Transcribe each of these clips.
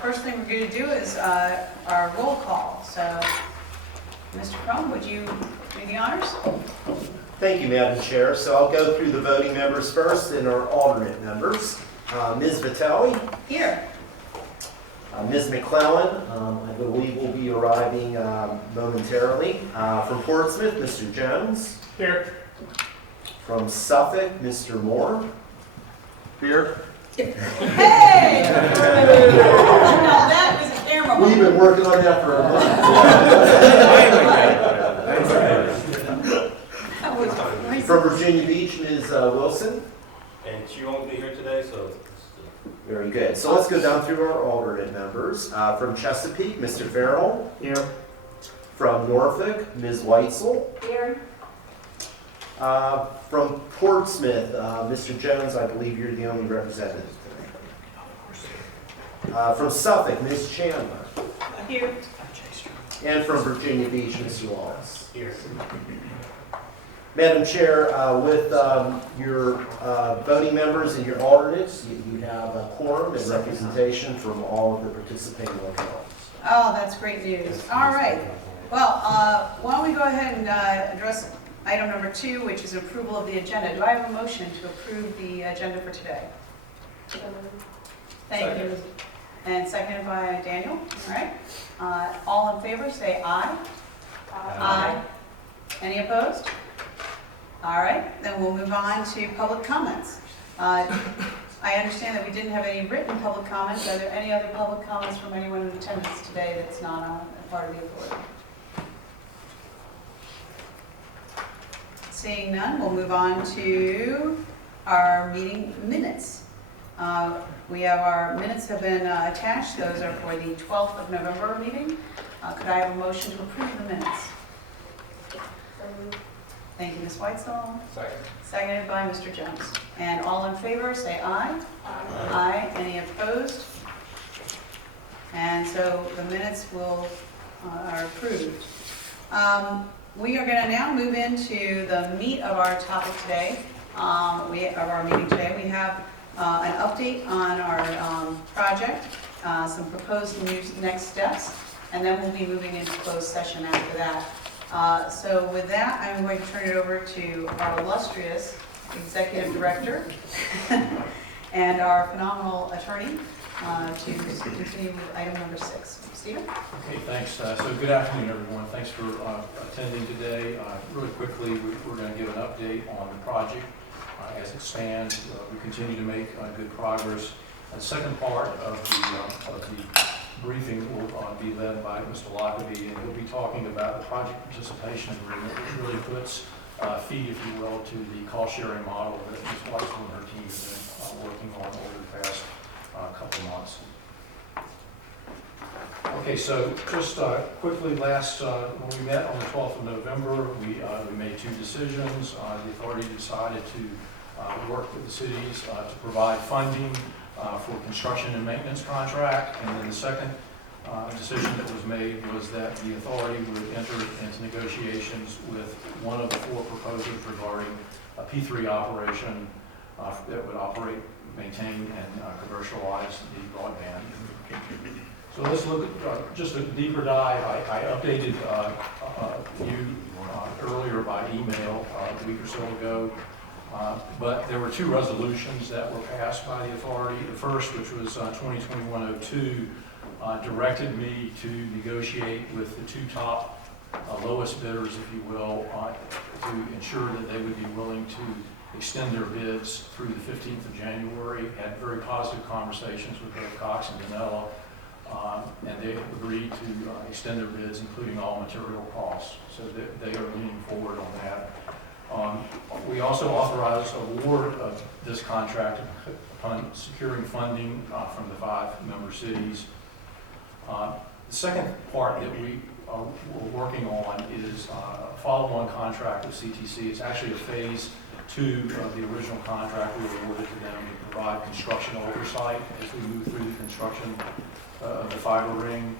first thing we're going to do is our roll call. So, Mr. Crum, would you do the honors? Thank you, Madam Chair. So I'll go through the voting members first and our alternate members. Ms. Vitale. Here. Ms. McClellan, I believe will be arriving momentarily. From Portsmouth, Mr. Jones. Here. From Suffolk, Mr. Moore. Here. Hey! Now that was a camera We've moment. been working on that for a month. That was crazy. From Virginia Beach, Ms. Wilson. And she won't be here today, so. Very good. So let's go down through our alternate members. From Chesapeake, Mr. Farrell. Here. From Norfolk, Ms. Weitzel. Here. From Portsmouth, Mr. Jones, I believe you're the only representative today. From Suffolk, Ms. Chandler. Here. And from Virginia Beach, Mr. Wallace. Here. Madam Chair, with your voting members and your alternates, you have a quorum and representation from all of the participating localities. Oh, that's great news. All right. Well, why don't we go ahead and address item number 2, which is approval of the agenda. Do I have a motion to approve the agenda for today? Thank you. And seconded by Daniel. All right. All in favor, say aye. Aye. Any opposed? All right. Then we'll move on to public comments. I understand that we didn't have any written public comments. Are there any other public comments from anyone in attendance today that's not a part of the authority? Seeing none, we'll move on to our meeting minutes. We have our minutes have been attached. Those are for the 12th of November meeting. Could I have a motion to approve the minutes? Thank you, Ms. Weitzel. Second. Seconded by Mr. Jones. And all in favor, say aye. Aye. Any opposed? And so the minutes are approved. We are going to now move into the meat of our topic today, of our meeting today. We have an update on our project, some proposed next steps, and then we'll be moving into closed session after that. So with that, I'm going to turn it over to our illustrious Executive Director and our phenomenal attorney to continue with item number 6. Stephen? Okay, thanks. So good afternoon, everyone. Thanks for attending today. Really quickly, we're going to give an update on the project as it stands. We continue to make good progress. The second part of the briefing will be led by Mr. Lockaby, and he'll be talking about the project participation agreement, which really puts feet, if you will, to the cost-sharing model that Ms. Weitzel and her team have been working on over the past couple of months. Okay, so just quickly, when we met on the 12th of November, we made 2 decisions. The authority decided to work with the cities to provide funding for construction and maintenance contract, and then the second decision that was made was that the authority would enter into negotiations with one of the 4 proposers regarding a P3 operation that would operate, maintain, and commercialize the broadband. So let's look at just a deeper dive. I updated you earlier by email a week or so ago, but there were 2 resolutions that were passed by the authority. The first, which was 2021-02, directed me to negotiate with the 2 top lowest bidders, if you will, to ensure that they would be willing to extend their bids through the 15th of January. Had very positive conversations with both Cox and Danella. And they have agreed to extend their bids, including all material costs. So they are leaning forward on that. We also authorized award of this contract upon securing funding from the 5 member cities. The second part that we are working on is a follow-on contract with CTC. It's actually a phase 2 of the original contract we awarded to them to provide construction oversight as we move through the construction of the fiber ring.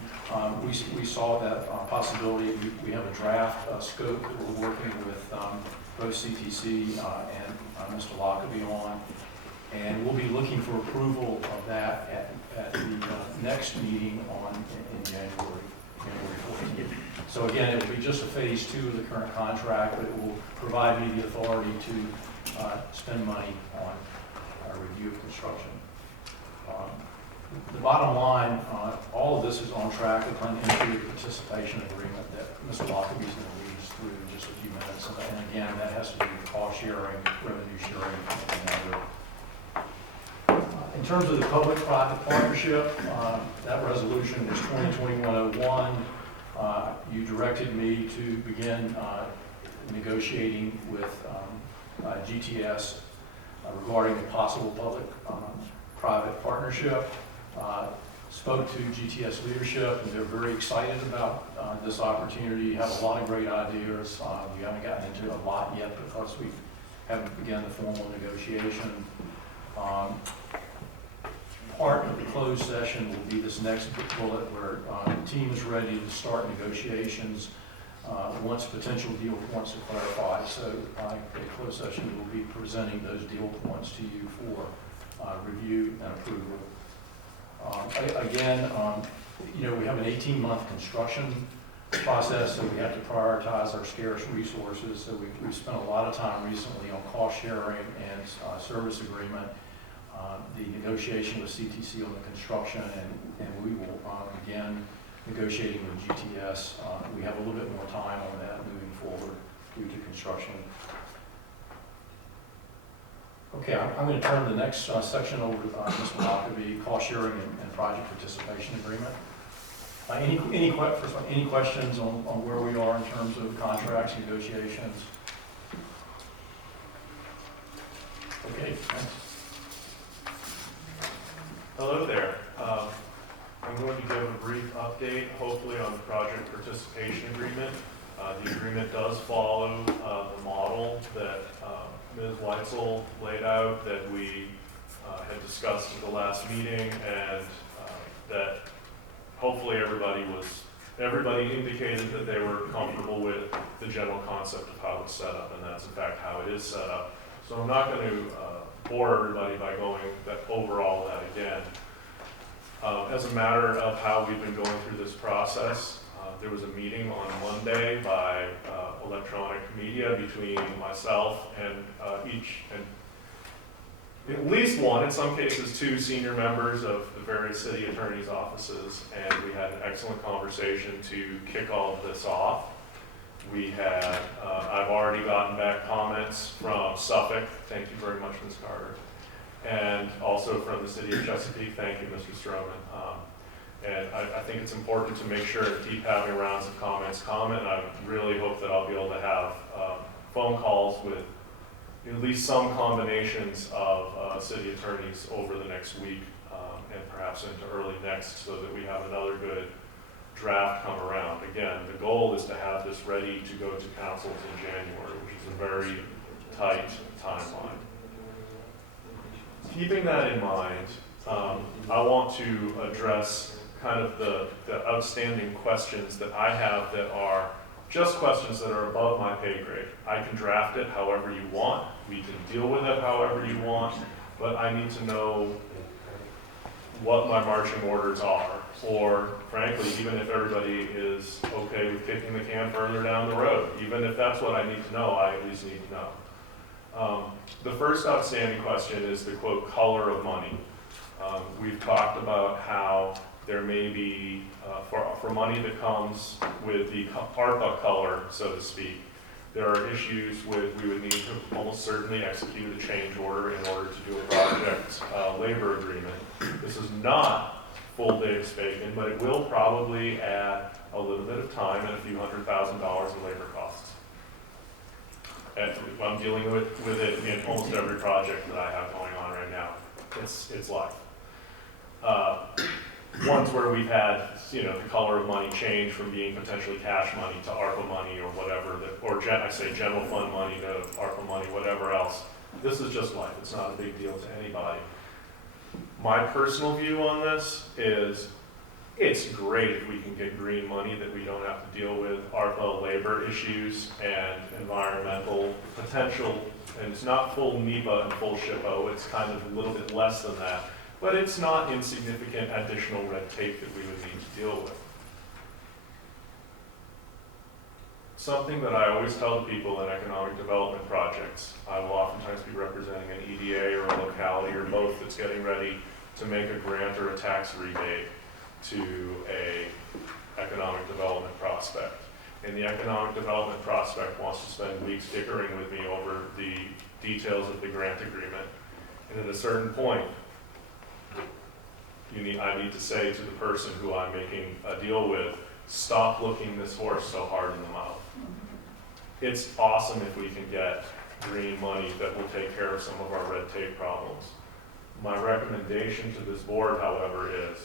We saw that possibility. We have a draft scope that we're working with both CTC and Mr. Lockaby on, and we'll be looking for approval of that at the next meeting in January 14th. So again, it will be just a phase 2 of the current contract, but it will provide me the authority to spend money on review of construction. The bottom line, all of this is on track upon entry of the participation agreement that Mr. Lockaby is going to lead us through in just a few minutes. And again, that has to do with cost sharing, revenue sharing, and other. In terms of the public-private partnership, that resolution was 2021-01. You directed me to begin negotiating with GTS regarding a possible public-private partnership. Spoke to GTS leadership, and they're very excited about this opportunity. Have a lot of great ideas. We haven't gotten into a lot yet because we haven't begun the formal negotiation. Part of the closed session will be this next bullet where the team is ready to start negotiations once potential deal points are clarified. So a closed session will be presenting those deal points to you for review and approval. Again, we have an 18-month construction process, so we have to prioritize our scarce resources. So we've spent a lot of time recently on cost sharing and service agreement. The negotiation with CTC on the construction, and we will begin negotiating with GTS. We have a little bit more time on that moving forward due to construction. Okay, I'm going to turn the next section over to Mr. Lockaby, cost sharing and project participation agreement. Any questions on where we are in terms of contracts, negotiations? Okay, thanks. Hello there. I'm going to give a brief update, hopefully, on the project participation agreement. The agreement does follow the model that Ms. Weitzel laid out that we had discussed at the last meeting, and that hopefully everybody indicated that they were comfortable with the general concept of how it's set up, and that's in fact how it is set up. So I'm not going to bore everybody by going over all that again. As a matter of how we've been going through this process, there was a meeting on Monday by electronic media between myself and at least one, in some cases two, senior members of the various city attorneys' offices, and we had an excellent conversation to kick all of this off. We had, I've already gotten back comments from Suffolk, thank you very much, Ms. Carter, and also from the city of Chesapeake, thank you, Mr. Stroman. And I think it's important to make sure to keep having rounds of comment. I really hope that I'll be able to have phone calls with at least some combinations of city attorneys over the next week and perhaps into early next, so that we have another good draft come around. Again, the goal is to have this ready to go to councils in January, which is a very tight timeline. Keeping that in mind, I want to address kind of the outstanding questions that I have that are just questions that are above my pay grade. I can draft it however you want, we can deal with it however you want, but I need to know what my marching orders are, or frankly, even if everybody is okay with kicking the can further down the road, even if that's what I need to know, I at least need to know. The first outstanding question is the quote, color of money. We've talked about how there may be, for money that comes with the ARPA color, so to speak, there are issues with, we would need to almost certainly execute a change order in order to do a project labor agreement. This is not full Davis Bacon, but it will probably add a little bit of time and a few $100,000 in labor costs. And I'm dealing with it in almost every project that I have going on right now. It's life. Ones where we've had, the color of money change from being potentially cash money to ARPA money or whatever, I say general fund money to ARPA money, whatever else. This is just life. It's not a big deal to anybody. My personal view on this is it's great if we can get green money that we don't have to deal with ARPA labor issues and environmental potential. And it's not full NEPA and full SHPO. It's kind of a little bit less than that. but it's not insignificant additional red tape that we would need to deal with. Something that I always tell people in economic development projects, I will oftentimes be representing an EDA or a locality or both that's getting ready to make a grant or a tax rebate to a economic development prospect. And the economic development prospect wants to spend weeks dickering with me over the details of the grant agreement. And at a certain point, I need to say to the person who I'm making a deal with, stop looking this horse so hard in the mouth. It's awesome if we can get green money that will take care of some of our red tape problems. My recommendation to this board, however, is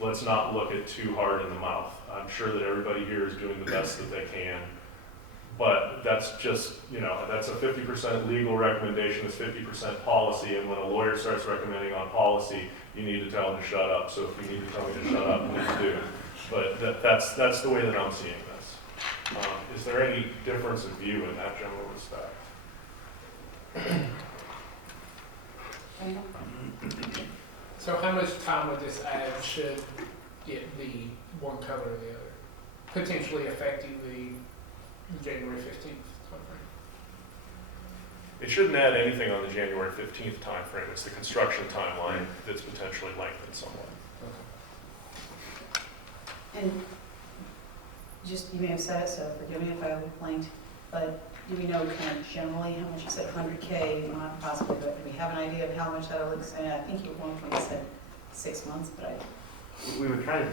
let's not look it too hard in the mouth. I'm sure that everybody here is doing the best that they can, but that's just, that's a 50% legal recommendation, it's 50% policy, and when a lawyer starts recommending on policy, you need to tell them to shut up. So if you need to tell me to shut up, please do. But that's the way that I'm seeing this. Is there any difference of view in that general respect? So how much time would this add should it be one color or the other? Potentially affecting the January 15th timeframe? It shouldn't add anything on the January 15th timeframe. It's the construction timeline that's potentially lengthened somewhat. And just, you may have said it, so forgive me if I blanked, but do we know kind of generally how much? You said 100K, not possibly, but do we have an idea of how much that'll extend? I think you at one point said 6 months, but We would try to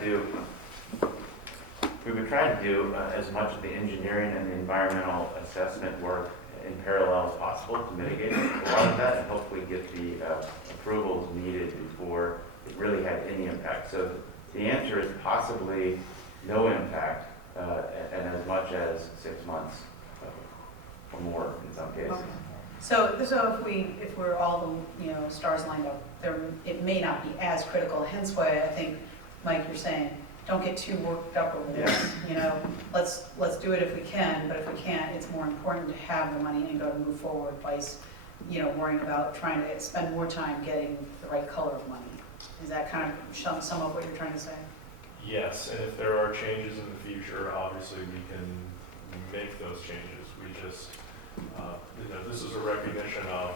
do as much of the engineering and the environmental assessment work in parallel as possible to mitigate a lot of that and hopefully get the approvals needed before it really had any impact. So the answer is possibly no impact and as much as 6 months or more in some cases. okay. So if we're all the stars lined up, it may not be as critical. Hence why I think, Mike, you're saying don't get too worked up over this. Let's do it if we can, but if we can't, it's more important to have the money and go to move forward by worrying about trying to spend more time getting the right color of money. Is that kind of sum up what you're trying to say? Yes, and if there are changes in the future, obviously we can make those changes. We just, this is a recognition of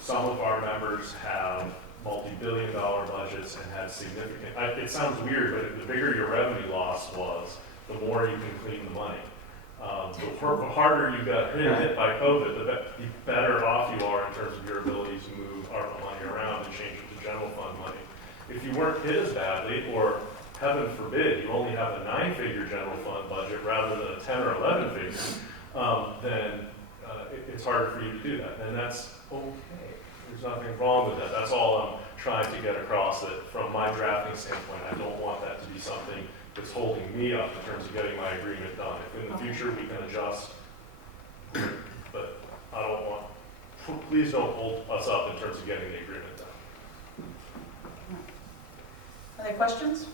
some of our members have multi-billion-dollar budgets and had significant, it sounds weird, but the bigger your revenue loss was, the more you can clean the money. The harder you got hit by COVID, the better off you are in terms of your ability to move ARPA money around and change it to general fund money. If you weren't hit as badly, or heaven forbid, you only have a 9-figure general fund budget rather than a 10 or 11 figure, then it's harder for you to do that. And that's okay. There's nothing wrong with that. That's all I'm trying to get across, that from my drafting standpoint, I don't want that to be something that's holding me up in terms of getting my agreement done. If in the future we can adjust, but I don't want, please don't hold us up in terms of getting the agreement done. Other questions?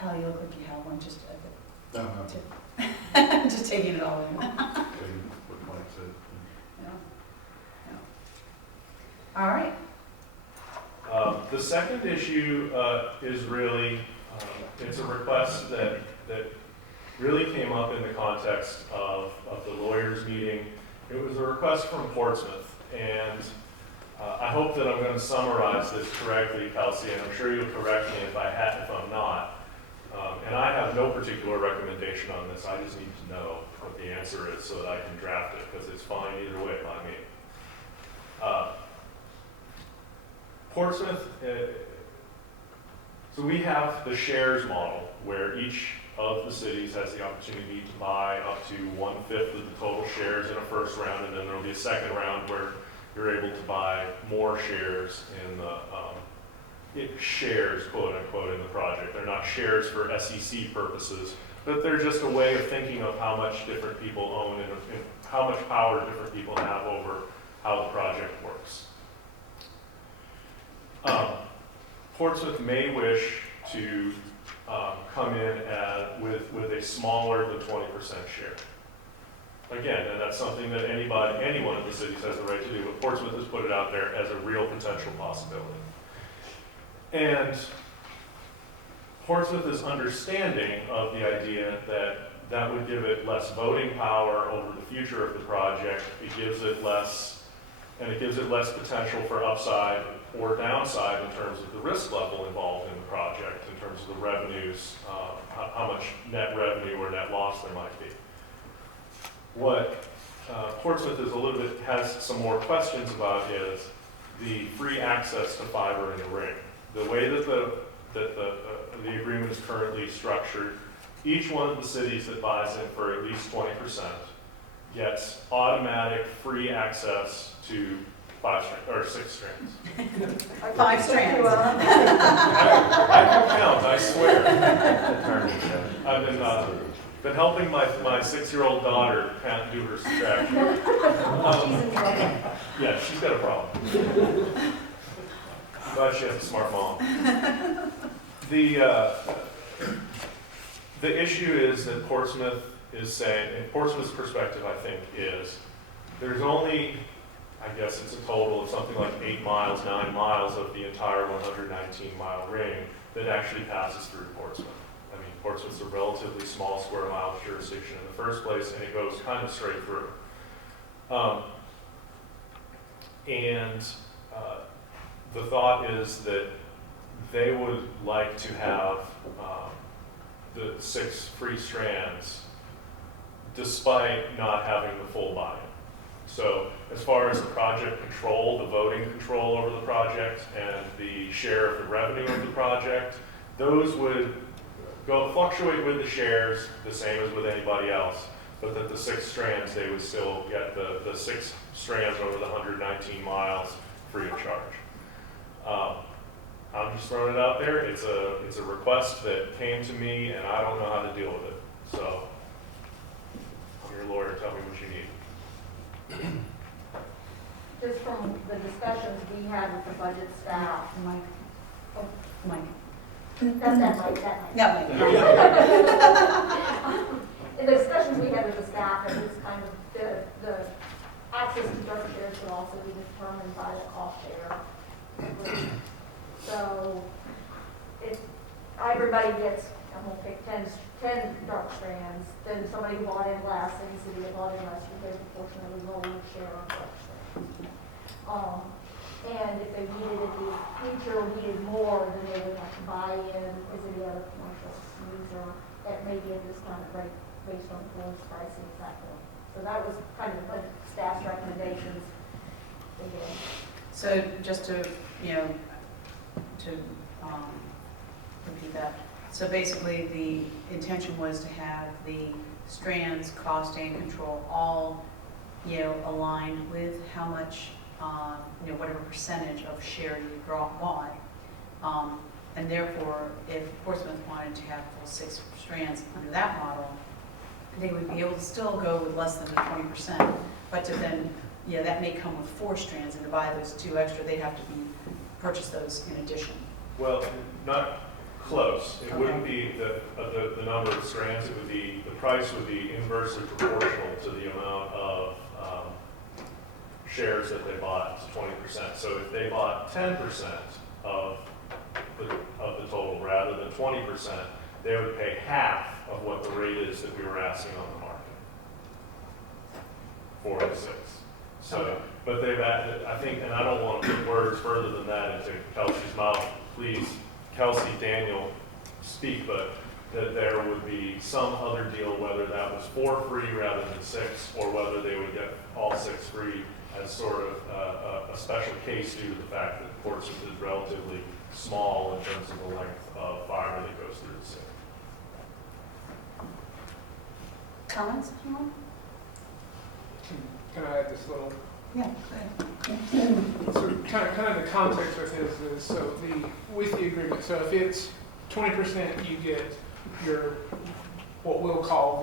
Al, you look like you have one, just just taking it all in. What Mike said. All right. The second issue is really, it's a request that really came up in the context of the lawyers' meeting. It was a request from Portsmouth, and I hope that I'm going to summarize this correctly, Kelsey, and I'm sure you'll correct me if I'm not. And I have no particular recommendation on this. I just need to know what the answer is so that I can draft it, because it's fine either way by me. Portsmouth, so we have the shares model where each of the cities has the opportunity to buy up to 1/5 of the total shares in a first round, and then there will be a second round where you're able to buy more shares in the shares, quote unquote, in the project. They're not shares for SEC purposes, but they're just a way of thinking of how much different people own and how much power different people have over how the project works. Portsmouth may wish to come in with a smaller than 20% share. again, and that's something that any one of the cities has the right to do, but Portsmouth has put it out there as a real potential possibility. And Portsmouth is understanding of the idea that that would give it less voting power over the future of the project. It gives it less, and it gives it less potential for upside or downside in terms of the risk level involved in the project, in terms of the revenues, how much net revenue or net loss there might be. What Portsmouth is a little bit, has some more questions about is the free access to fiber in the ring. The way that the agreement is currently structured, each one of the cities that buys in for at least 20% gets automatic free access to 6 strands. 5 strands. I can count, I swear. Attorney, I've been helping my 6-year-old daughter do her subtraction. Yeah, she's got a problem. I'm glad she has a smart mom. The issue is that Portsmouth is saying, and Portsmouth's perspective, I think, is there's only, I guess it's a total of something like 8 miles, 9 miles of the entire 119-mile ring that actually passes through Portsmouth. I mean, Portsmouth's a relatively small square mile jurisdiction in the first place, and it goes kind of straight through. The thought is that they would like to have the 6 free strands despite not having the full buy-in. So as far as the project control, the voting control over the project, and the share of the revenue of the project, those would fluctuate with the shares the same as with anybody else, but that the 6 strands, they would still get the 6 strands over the 119 miles free of charge. I'm just throwing it out there. It's a request that came to me, and I don't know how to deal with it. So I'm your lawyer. Tell me what you need. Just from the discussions we had with the budget staff. Mike. Oh, Mike. That might. Yeah, Mike. In the discussions we had with the staff, it was kind of the access to dark shares would also be determined by the cost share. So if everybody gets, I'm going to pick 10 dark strands, then somebody who bought in less, and the city that bought in less would get a proportionally lower share of dark strands. And if they needed it in the future or needed more, then they would have to buy in as any other commercial user at maybe a discounted rate based on the board's pricing at that point. So that was kind of what staff's recommendations again. So just to, repeat that. So basically, the intention was to have the strands, cost and control all, aligned with how much, whatever percentage of share you buy. And therefore, if Portsmouth wanted to have full 6 strands under that model, they would be able to still go with less than the 20%, but to then, that may come with 4 strands, and to buy those 2 extra, they'd have to purchase those in addition. Well, not close. It wouldn't be the number of strands. It would be, the price would be inversely proportional to the amount of shares that they bought, 20%. So if they bought 10% of the total rather than 20%, they would pay half of what the rate is that we were asking on the market, 4 to 6. So, but they've added, I think, and I don't want to put words further than that into Kelsey's mouth. Please, Kelsey, Daniel, speak, but that there would be some other deal, whether that was 4 free rather than 6, or whether they would get all 6 free as sort of a special case due to the fact that Portsmouth is relatively small in terms of the length of fiber that goes through the city. Comments, John? Can I add this little? Yeah, go ahead. So kind of the context with this is, so with the agreement, so if it's 20%, you get your, what we'll call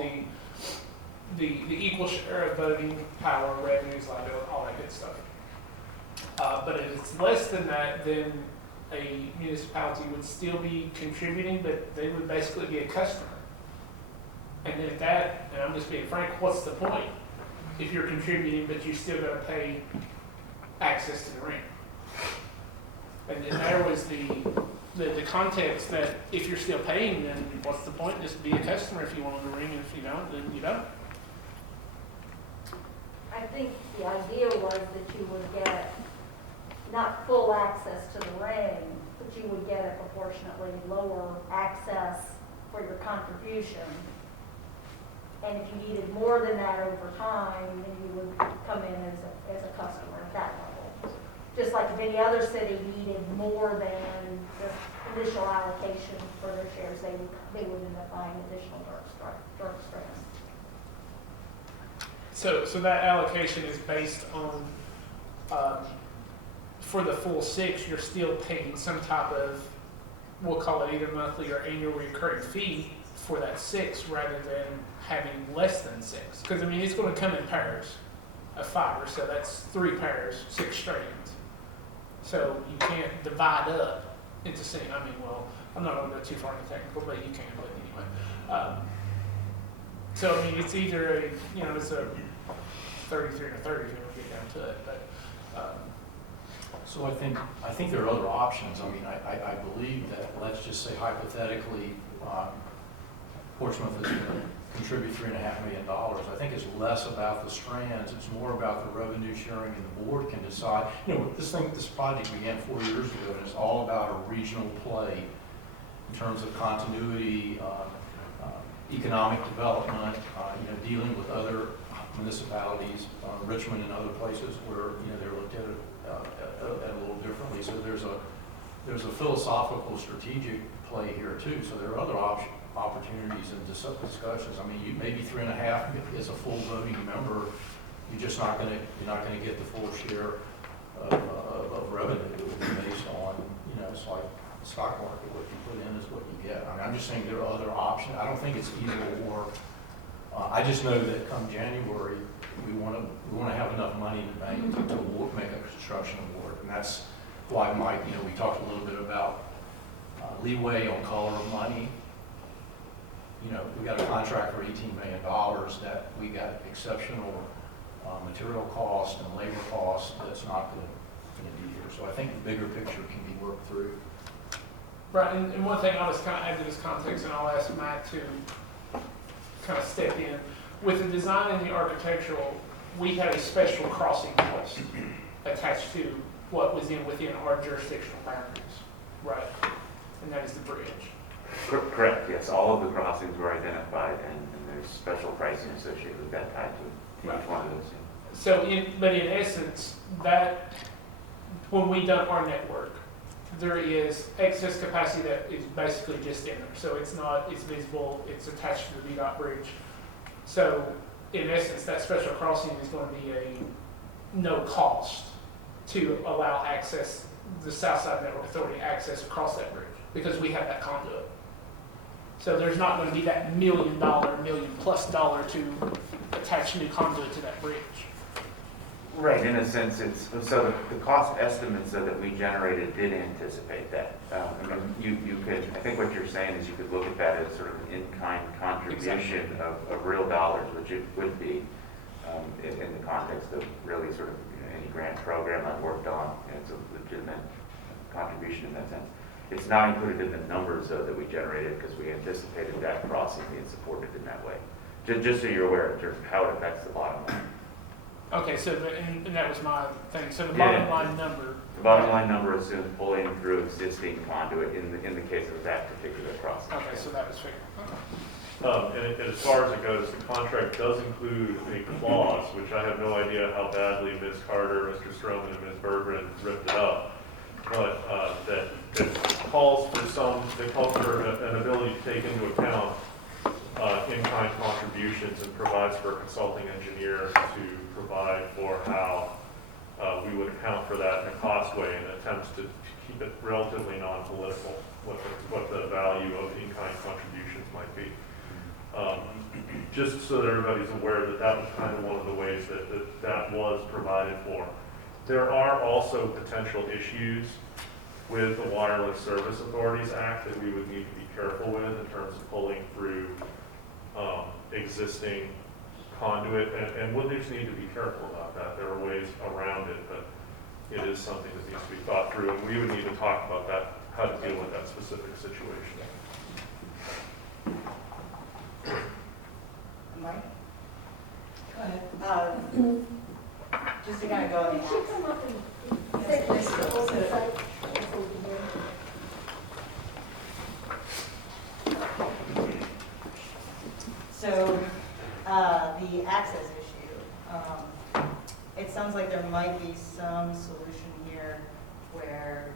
the equal share of voting power, revenues, liability, all that good stuff. But if it's less than that, then a municipality would still be contributing, but they would basically be a customer. And if that, and I'm just being frank, what's the point? if you're contributing, but you still gotta pay access to the ring. And then there was the context that if you're still paying, then what's the point? Just be a customer if you want the ring, and if you don't, then you don't. I think the idea was that you would get not full access to the ring, but you would get a proportionately lower access for your contribution. And if you needed more than that over time, then you would come in as a customer at that level. Just like if any other city needed more than the initial allocation for their shares, they would end up buying additional dark strands. So that allocation is based on, for the full 6, you're still paying some type of, we'll call it either monthly or annual recurring fee for that 6 rather than having less than 6. Because I mean, it's going to come in pairs of 5, so that's 3 pairs, 6 strands. So you can't divide up into single. I mean, well, I'm not going to go too far into technical, but you can. But anyway, so I mean, it's either it's a 33 and a 30 if you want to get down to it. But So I think there are other options. I mean, I believe that, let's just say hypothetically, Portsmouth is going to contribute $3.5 million. I think it's less about the strands. It's more about the revenue sharing, and the board can decide. This project began 4 years ago, and it's all about a regional play in terms of continuity, economic development, dealing with other municipalities, Richmond and other places where they're looked at it a little differently. So there's a philosophical, strategic play here too. So there are other opportunities and discussions. I mean, maybe 3.5 is a full voting member. You're not going to get the full share of revenue. It will be based on it's like the stock market. What you put in is what you get. I mean, I'm just saying there are other options. I don't think it's either or. I just know that come January, we want to have enough money in the bank to make a construction award, and that's why Mike, we talked a little bit about leeway on color of money. We got a contract for $18 million that we got exceptional material cost and labor cost that's not going to be here. So I think the bigger picture can be worked through. right, and one thing I'll just kind of add to this context, and I'll ask Matt to kind of step in. With the design and the architectural, we had a special crossing cost attached to what was within our jurisdictional boundaries, right? And that is the bridge. Correct, yes. All of the crossings were identified, and there's special pricing associated with that tied to each one of those. So, but in essence, that when we done our network, there is excess capacity that is basically just in there. So it's visible, it's attached to the VDOT bridge. So in essence, that special crossing is going to be a no cost to allow access, the Southside Network Authority access across that bridge, because we have that conduit. So there's not going to be that $1 million, $1 million+ to attach new conduit to that bridge. Right, in a sense, so the cost estimates that we generated did anticipate that. I mean, you could, I think what you're saying is you could look at that as sort of an in-kind contribution of real dollars, which it would be in the context of really sort of any grant program I've worked on. It's a legitimate contribution in that sense. It's not included in the numbers though that we generated because we anticipated that crossing being supported in that way. Just so you're aware of how it affects the bottom line. Okay, so and that was my thing. So the bottom line number. The bottom line number assumes pulling through existing conduit in the case of that particular crossing. Okay, so that was fair. Okay. And as far as it goes, the contract does include a clause, which I have no idea how badly Ms. Carter, Mr. Stroman, and Ms. Berggren ripped it up, but that calls for an ability to take into account in-kind contributions and provides for a consulting engineer to provide for how we would account for that in a cost way and attempts to keep it relatively non-political, what the value of in-kind contributions might be. Just so that everybody's aware that that was kind of one of the ways that was provided for. There are also potential issues with the Wireless Service Authorities Act that we would need to be careful with in terms of pulling through existing conduit, and we'll just need to be careful about that. There are ways around it, but it is something that needs to be thought through, and we would need to talk about that, how to deal with that specific situation. Mike? Go ahead. Just to kind of go on the Did she axis. come up and Yes, say please, the so- oversight? so- So we can hear. So, the access issue, it sounds like there might be some solution here where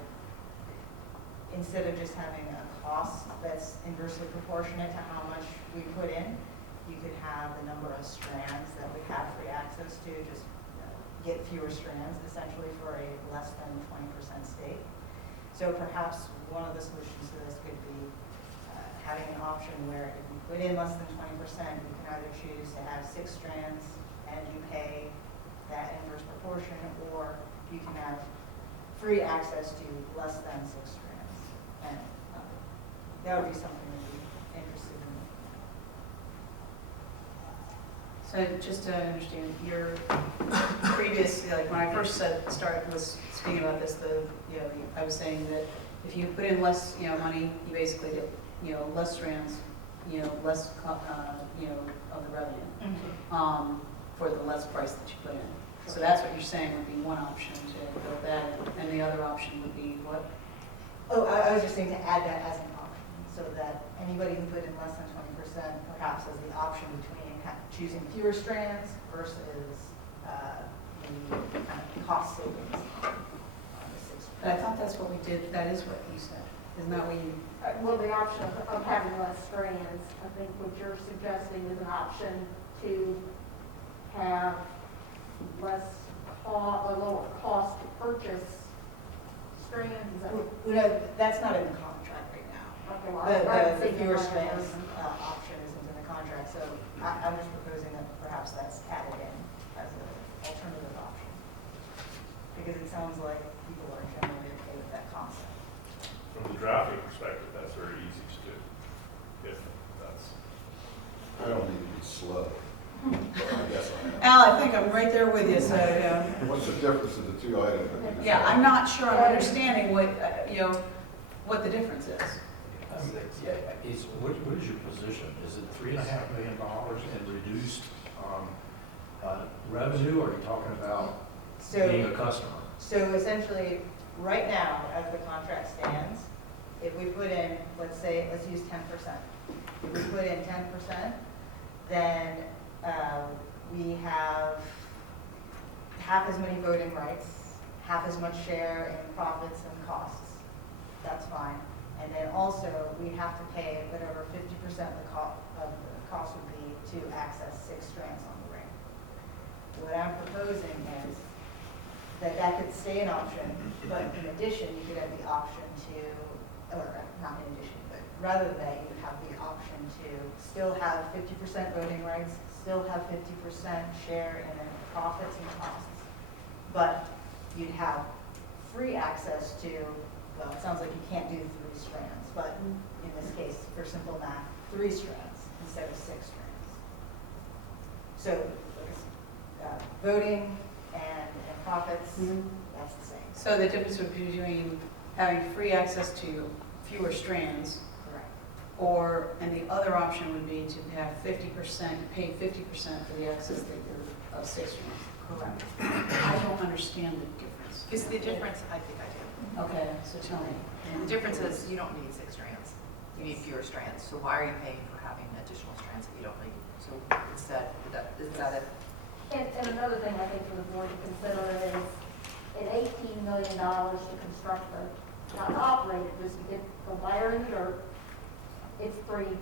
instead of just having a cost that's inversely proportionate to how much we put in, you could have the number of strands that we have free access to, just get fewer strands essentially for a less than 20% stake. So perhaps one of the solutions to this could be having an option where if you put in less than 20%, you can either choose to have 6 strands and you pay that inverse proportion, or you can have free access to less than 6 strands. And that would be something to be interested in. So just to understand, your previous, like when I first was speaking about this, I was saying that if you put in less, money, you basically get, less strands, less, of the revenue, for the less price that you put in. So that's what you're saying would be one option to build that in, and the other option would be what? Oh, I was just saying to add that as an option, so that anybody who put in less than 20% perhaps has the option between choosing fewer strands versus the kind of cost savings on the 6 But I thought that's what we did, that is what you said. Isn't that what you? Well, the option of having less strands, I think what you're suggesting is an option to have a lower cost to purchase strands. Is that what- No, that's not in the contract right now. Okay, well, I The think fewer that strands is- option isn't in the contract, so I'm just proposing that perhaps that's added in as an alternative option. Because it sounds like people are generally okay with that concept. From the drafting perspective, that's very easy to do, if that's. I don't need to be slow. I guess I am. Al, I think I'm right there with you, so, What's the difference of the 2 items? that you just yeah, said? I'm not sure I'm understanding what, what the difference is. What is your position? Is it $3.5 million in reduced revenue, or are you talking about being a customer? So essentially, right now, as the contract stands, if we put in, let's use 10%. If we put in 10%, then we have half as many voting rights, half as much share in profits and costs. That's fine. And then also, we have to pay whatever 50% of the cost would be to access 6 strands on the ring. What I'm proposing is that could stay an option, but in addition, you could have the option to, or not in addition, but rather than that, you have the option to still have 50% voting rights, still have 50% share in profits and costs, but you'd have free access to, well, it sounds like you can't do 3 strands, but in this case, for simple math, 3 strands instead of 6 strands. So voting and profits, that's the same. So the difference would be between having free access to fewer strands, Correct. and the other option would be to have 50%, pay 50% for the access that you're, of 6 strands. Correct. I don't understand the difference. Because the difference, I think I do. Okay, so tell me. The difference is you don't need 6 strands. You need fewer strands. So why are you paying for having additional strands that you don't need? So instead, is that it? And another thing I think for the board to consider is at $18 million to construct not to operate it, just to get the wire in the dirt, it's $3.6 million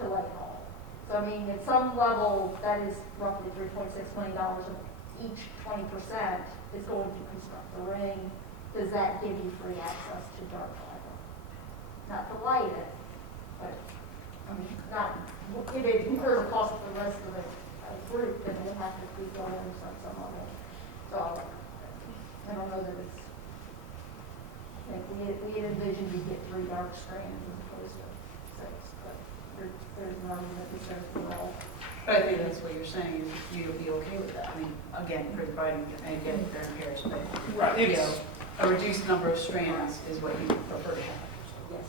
to let it all. So I mean, at some level, that is roughly $3.6 million of each 20% is going to construct the ring. Does that give you free access to dirt fiber? Not to light it, but I mean, not, if it incurs a cost for the rest of the group, then we'll have to keep going and start some of it. So I don't know that it's, I think we had envisioned you get 3 dark strands as opposed to 6, but there's an argument that says we're all. But I think that's what you're saying, you'll be okay with that. I mean, again, providing, and getting fair and pairs, but, Right, you it's, know, a reduced number of strands is what you prefer to have. Yes.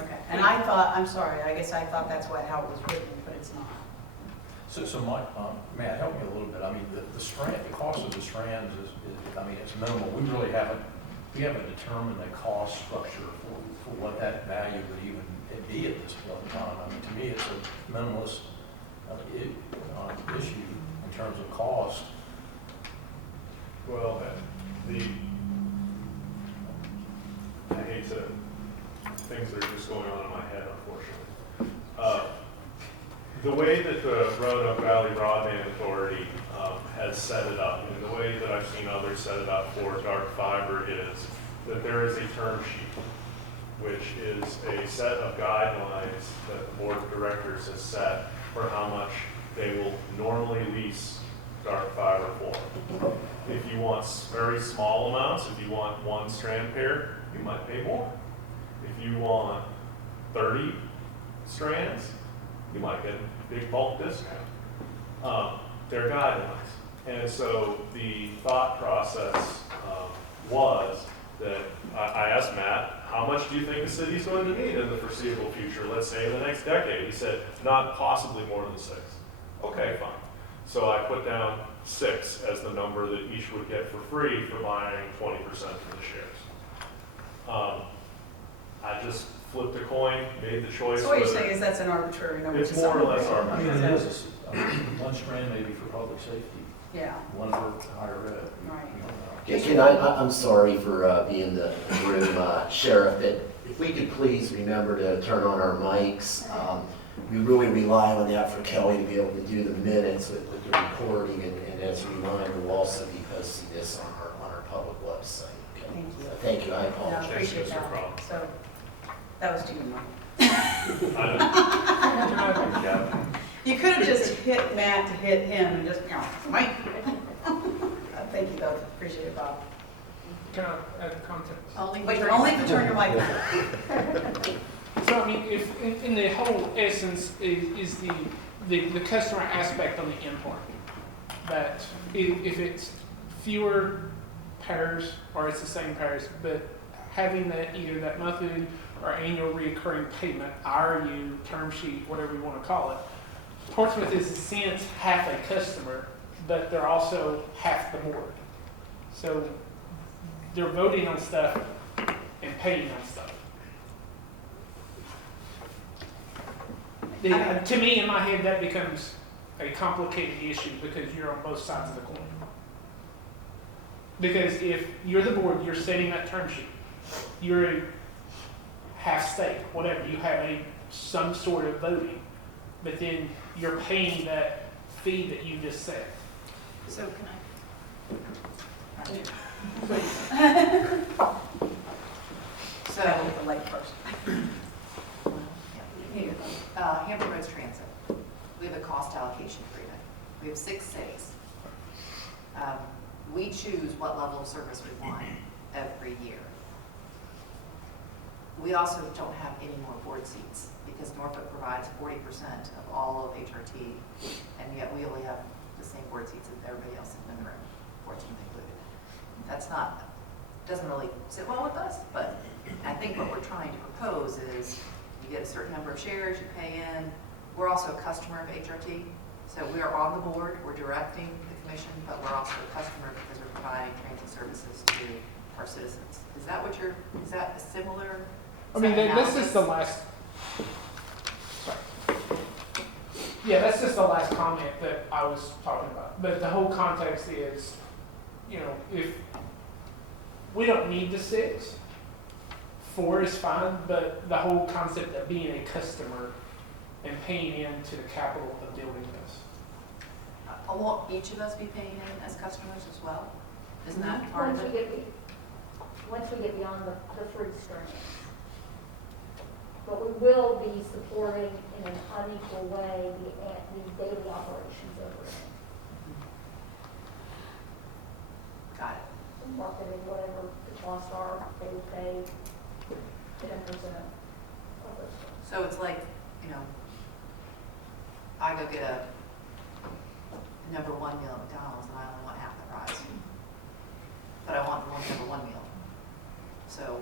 Okay, and I thought, I'm sorry, I guess I thought that's how it was written, but it's not. So Mike, Matt, help me a little bit. I mean, the strand, the cost of the strands is, I mean, it's minimal. We haven't determined the cost structure for what that value would even be at this point in time. I mean, to me, it's a minimalist issue in terms of cost. Well, I hate to, things are just going on in my head, unfortunately. The way that the Roanoke Valley Broadband Authority has set it up, and the way that I've seen others set it up for dark fiber is that there is a term sheet, which is a set of guidelines that the board of directors has set for how much they will normally lease dark fiber for. If you want very small amounts, if you want one strand pair, you might pay more. If you want 30 strands, you might get a big bulk discount. They're guidelines. And so the thought process was that I asked Matt, how much do you think the city's going to need in the foreseeable future? Let's say in the next decade. He said, not possibly more than 6. Okay, fine. So I put down 6 as the number that each would get for free for buying 20% of the shares. I just flipped a coin, made the choice. So what you're saying is that's an arbitrary number? It's to more some or less degree. I mean, arbitrary. it is, one strand maybe for public safety, Yeah, one for higher ed. Right. I'm sorry for being the room sheriff, but if we could please remember to turn on our mics. We really rely on that for Kelly to be able to do the minutes with the recording, and as a reminder, we'll also be posting this on our public website. Okay? Thank you. So thank you, I no, I apologize. appreciate Mr. that. Crum. So, that was to you, Mike. You could have just hit Matt to hit him and just, Mike. Thank you, though, appreciate it, Bob. can I add context? Wait, only if you turn your mic on. So I mean, if in the whole essence is the customer aspect on the import, that if it's fewer pairs or it's the same pairs, but having that either that monthly or annual recurring payment, IRU, term sheet, whatever you want to call it, Portsmouth is in a sense half a customer, but they're also half the board. So they're voting on stuff and paying on stuff. To me, in my head, that becomes a complicated issue because you're on both sides of the coin. Because if you're the board, you're setting that term sheet. You're a half stake, whatever. You have some sort of voting, but then you're paying that fee that you just set. So can So, I hit the light first? Hampton Roads Transit, we have a cost allocation agreement. We have 6 cities. We choose what level of service we want every year. We also don't have any more board seats because Norfolk provides 40% of all of HRT, and yet we only have the same board seats as everybody else in the room, 14 included. Doesn't really sit well with us, but I think what we're trying to propose is you get a certain number of shares, you pay in. We're also a customer of HRT, so we are on the board, we're directing the commission, but we're also a customer because we're providing transit services to our citizens. Is that a similar? I mean, this is the last. Sorry. Yeah, that's just the last comment that I was talking about. But the whole context is, if we don't need the 6, 4 is fine, but the whole concept of being a customer and paying into the capital of building this. Won't each of us be paying in as customers as well? Isn't that part Once of we it? get beyond the 3 strands. But we will be supporting in an unequal way the daily operations over it. Got it. Marketing, whatever the costs are, they will pay 10% of those. So it's like, I go get a number one meal at McDonald's and I only want half the price. But I want the number one meal. So,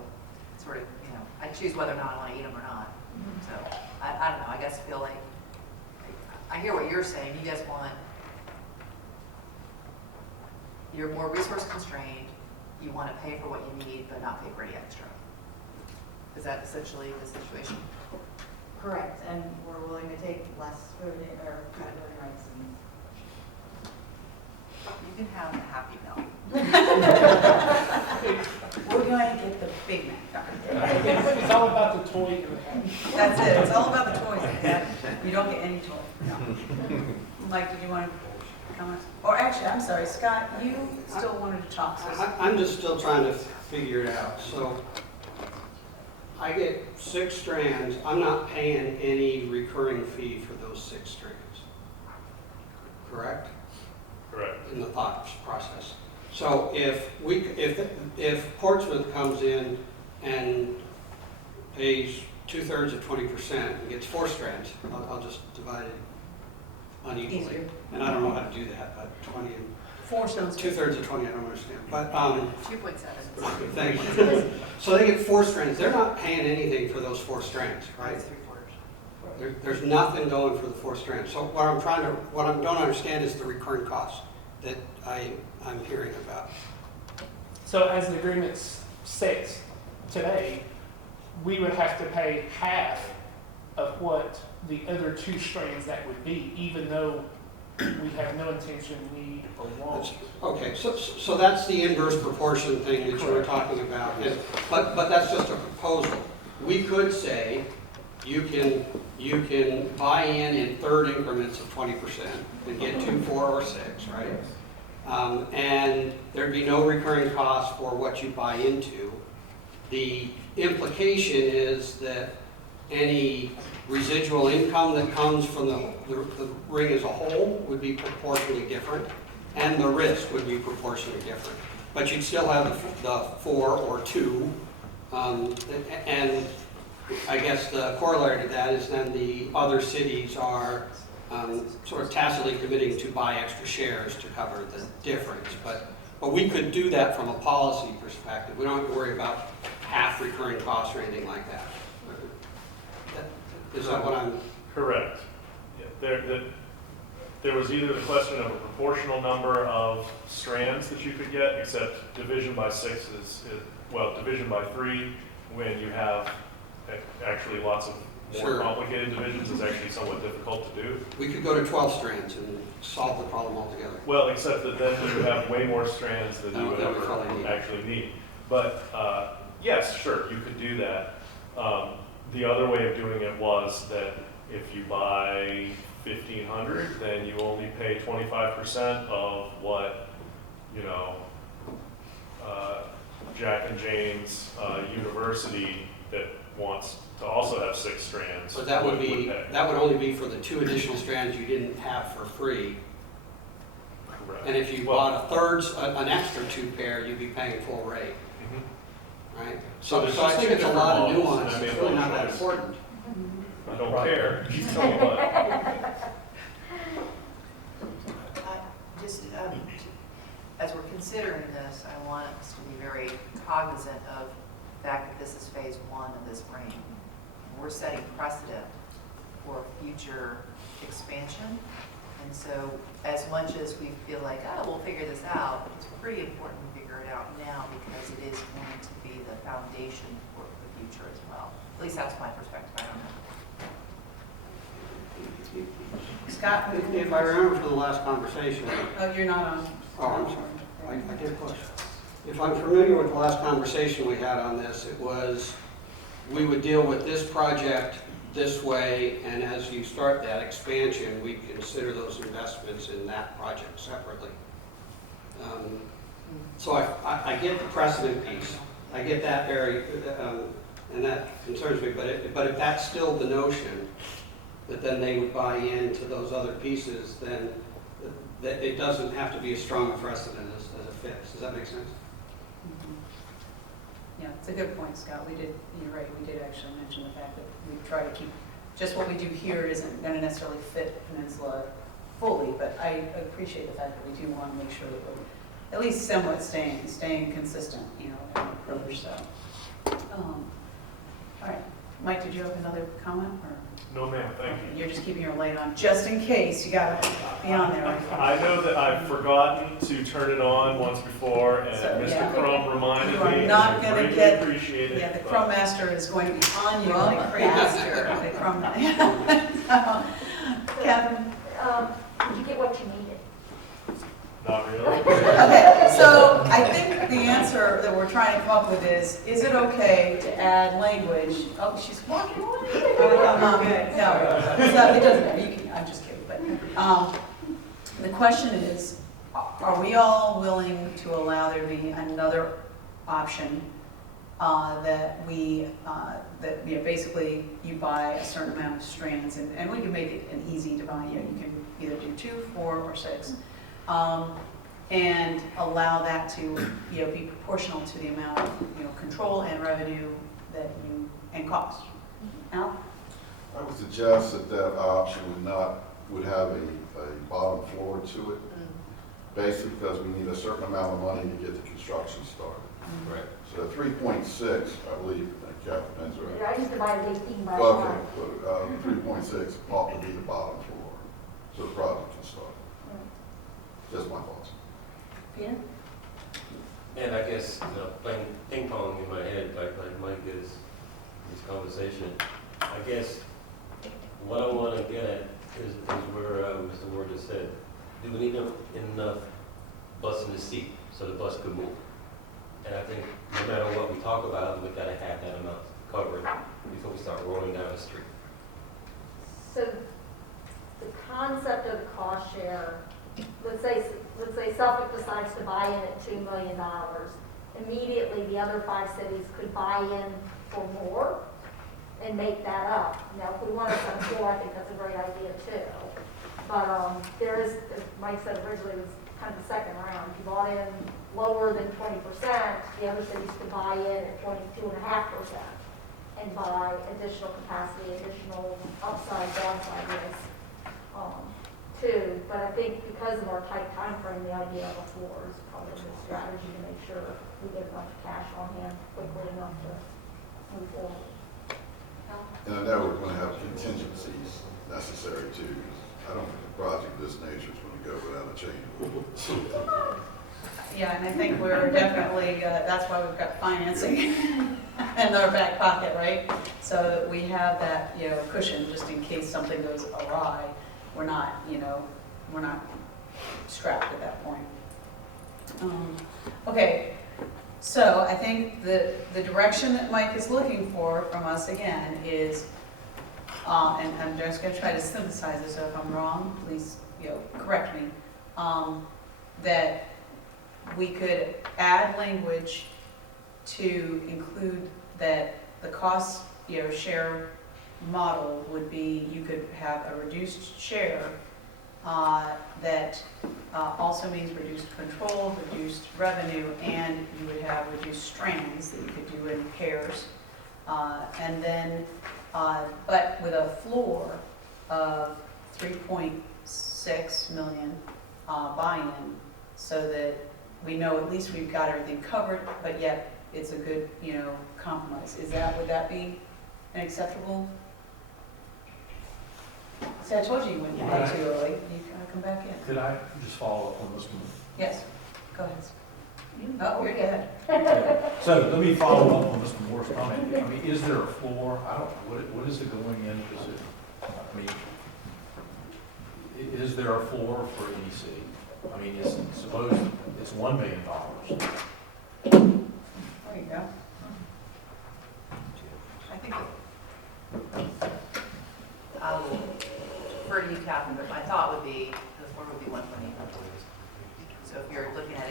sort of, you know, I choose whether or not I want to eat them or not. So, I don't know, I guess I feel like, I hear what you're saying, you guys want, you're more resource constrained, you want to pay for what you need, but not pay for any extra. Is that essentially the situation? Correct, and we're willing to take less voting or voting rights. You can have a Happy Meal. We're going to get the Big Mac. It's all about the toy and the hat. That's it, it's all about the toys. Yeah. You don't get any toy. No. Mike, did you want to comment? Or actually, I'm sorry, Scott, you still wanted to talk. So I'm just still trying to figure it out. So I get 6 strands. I'm not paying any recurring fee for those 6 strands. Correct? Correct. In the thought process. So if Portsmouth comes in and pays 2/3 of 20% and gets 4 strands, I'll just divide it unequally. Easier. And I don't know how to do that, but 20 and 4 sounds good. 2/3 of 20, I don't understand. But 2.7. thank you. So they get 4 strands. They're not paying anything for those 4 strands, right? That's 3/4. There's nothing going for the 4 strands. So what I don't understand is the recurring cost that I'm hearing about. So as the agreement states today, we would have to pay half of what the other 2 strands that would be, even though we have no intention, need, or want. Okay, so that's the inverse proportion thing that you were talking about. But that's just a proposal. We could say you can buy in third increments of 20% and get 2, 4, or 6, right? And there'd be no recurring cost for what you buy into. The implication is that any residual income that comes from the ring as a whole would be proportionally different, and the risk would be proportionally different. But you'd still have the 4 or 2, and I guess the corollary to that is then the other cities are sort of tacitly committing to buy extra shares to cover the difference. But we could do that from a policy perspective. We don't have to worry about half recurring costs or anything like that. Is that what I'm? Correct. Yeah, there was either the question of a proportional number of strands that you could get, except division by 6 well, division by 3, when you have actually lots of more complicated divisions, is actually somewhat difficult to do. We could go to 12 strands and solve the problem altogether. Well, except that then you have way more strands than you would That we ever probably need. actually need. But yes, sure, you could do that. The other way of doing it was that if you buy 1,500, then you only pay 25% of what, you know, Jack and Jane's University that wants to also have 6 strands. But that would pay. only be for the 2 additional strands you didn't have for free. Correct. And if you bought an extra 2 pair, you'd be paying full rate, Mhm. right? So there's I just think two it's a different lot of models, nuance. and I made It's really one not that choice. important. I don't care. You tell me what. As we're considering this, I want us to be very cognizant of the fact that this is phase 1 of this ring. We're setting precedent for future expansion. And so as much as we feel like, oh, we'll figure this out, it's pretty important to figure it out now because it is going to be the foundation for the future as well. At least that's my perspective. I don't know. Scott? If I remember from the last conversation, Oh, you're not on. oh, I'm sorry, I did push. If I'm familiar with the last conversation we had on this, it was we would deal with this project this way, and as you start that expansion, we consider those investments in that project separately. So I get the precedent piece. I get that very, and that concerns me, but if that's still the notion, that then they would buy into those other pieces, then that it doesn't have to be as strong a precedent as a fix. Does that make sense? Yeah, it's a good point, Scott. You're right, we did actually mention the fact that we try to keep just what we do here isn't gonna necessarily fit Peninsula fully, but I appreciate the fact that we do wanna make sure that we're at least somewhat staying consistent, you know, in our approach, so. All right, Mike, did you have another comment, or? No, ma'am, thank you. You're just keeping your light on, just in case, you gotta be on there. I know that I've forgotten to turn it on once before, and So, Mr. yeah. Crum reminded You are me, and not I gonna greatly get- appreciate it. Yeah, the but- Chrome Master is going to be on you like crazy. The Chrome. Kevin? Did you get what you needed? Not really. Okay, so I think the answer that we're trying to come up with is it okay to add language? Oh, she's walking away. No, so it doesn't matter, you can, I'm just kidding, but, the question is, are we all willing to allow there to be another option, that basically you buy a certain amount of strands, and we can make it an easy to buy, you can either do 2, 4, or 6. And allow that to, be proportional to the amount of, control and revenue and cost. Al? I would suggest that option would have a bottom floor to it, basically because we need a certain amount of money to get the construction started. Right. So 3.6, I believe, Captain, that's right. I just divided 18 by 5. Okay, but 3.6 ought to be the bottom floor, so the project can start. Just my thoughts. Yeah. And I guess, playing ping pong in my head, like Mike is, this conversation, I guess what I want to get at is where Mr. Ward just said, do we need enough bus in the seat so the bus could move? And I think no matter what we talk about, we got to have that amount covered before we start rolling down the street. So the concept of the cost share, let's say Suffolk decides to buy in at $2 million. Immediately, the other 5 cities could buy in for more and make that up. Now, if we want to send 4, I think that's a great idea too. But there is, as Mike said originally, it was kind of the second round. If you bought in lower than 20%, the other cities could buy in at 22.5% and buy additional capacity, additional upside, downside risk. Too, but I think because of our tight time frame, the idea of a floor is probably a good strategy to make sure we get enough cash on hand quickly enough to move forward. And I know we're going to have contingencies necessary too. I don't think a project of this nature is going to go without a change order. Yeah, and I think we're definitely, that's why we've got financing in our back pocket, right? So that we have that, cushion just in case something goes awry. We're not strapped at that point. Okay, so I think the direction that Mike is looking for from us again is, and I'm just going to try to synthesize this, so if I'm wrong, please, correct me, that we could add language to include that the cost, share model would be, you could have a reduced share that also means reduced control, reduced revenue, and you would have reduced strands that you could do in pairs. And then, but with a floor of 3.6 million buy-in, so that we know at least we've got everything covered, but yet it's a good, compromise. Would that be an acceptable? See, I told you you wouldn't get too early. You gotta come back in. Could I just follow up on this one? Yes, go ahead. Oh, you're good. So let me follow up on Mr. Moore's comment. I mean, is there a floor? I don't, what is it going in? Is there a floor for any city? I mean, suppose it's $1 million. There you go. I think I will defer to you, Catherine, but my thought would be the floor would be 1.8 million. So if you're looking at $18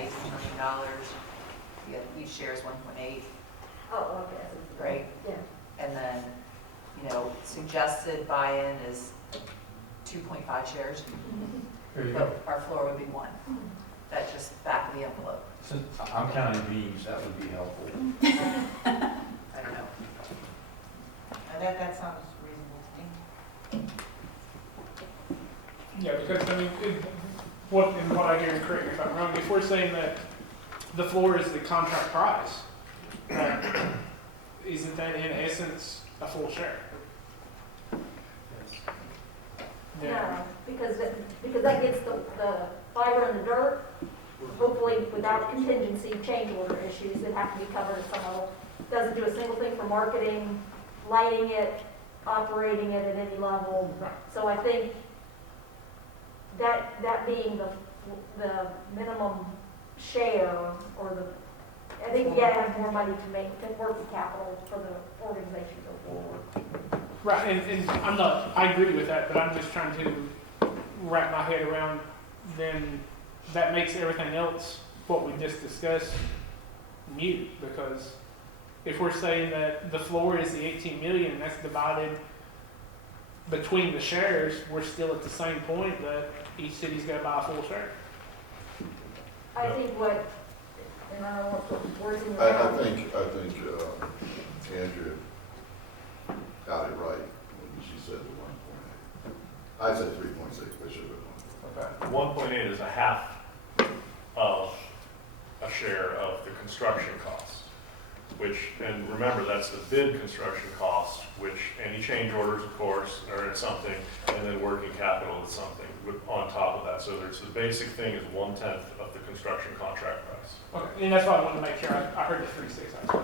million, each share is 1.8, Oh, okay. right? Yeah. And then, suggested buy-in is 2.5 shares. There you go. But our floor would be 1. That's just back of the envelope. Since I'm counting beans, that would be helpful. I don't know. That sounds reasonable to me. Yeah, because, I mean, what I hear, and correct me if I'm wrong, if we're saying that the floor is the contract price, isn't that in essence a full share? No, because that gets the fiber and the dirt, hopefully without contingency change order issues that have to be covered at some level. Doesn't do a single thing for marketing, lighting it, operating it at any level. Right. So I think that being the minimum share, or I think you gotta have more money to make working capital for the organization to go forward. Right, and I agree with that, but I'm just trying to wrap my head around, then that makes everything else, what we just discussed, mute, because if we're saying that the floor is the 18 million and that's divided between the shares, we're still at the same point that each city's gotta buy a full share. I think and I don't want to put words in your I mouth. think Andrea got it right when she said the 1.8. I said 3.6, but should have been 1. Okay. 1.8 is a half of a share of the construction cost, which, and remember, that's the bid construction cost, which any change orders, of course, are at something, and then working capital is something on top of that. So there's the basic thing is 1/10 of the construction contract price. Okay, and that's why I wanted to make sure I heard the 3.6.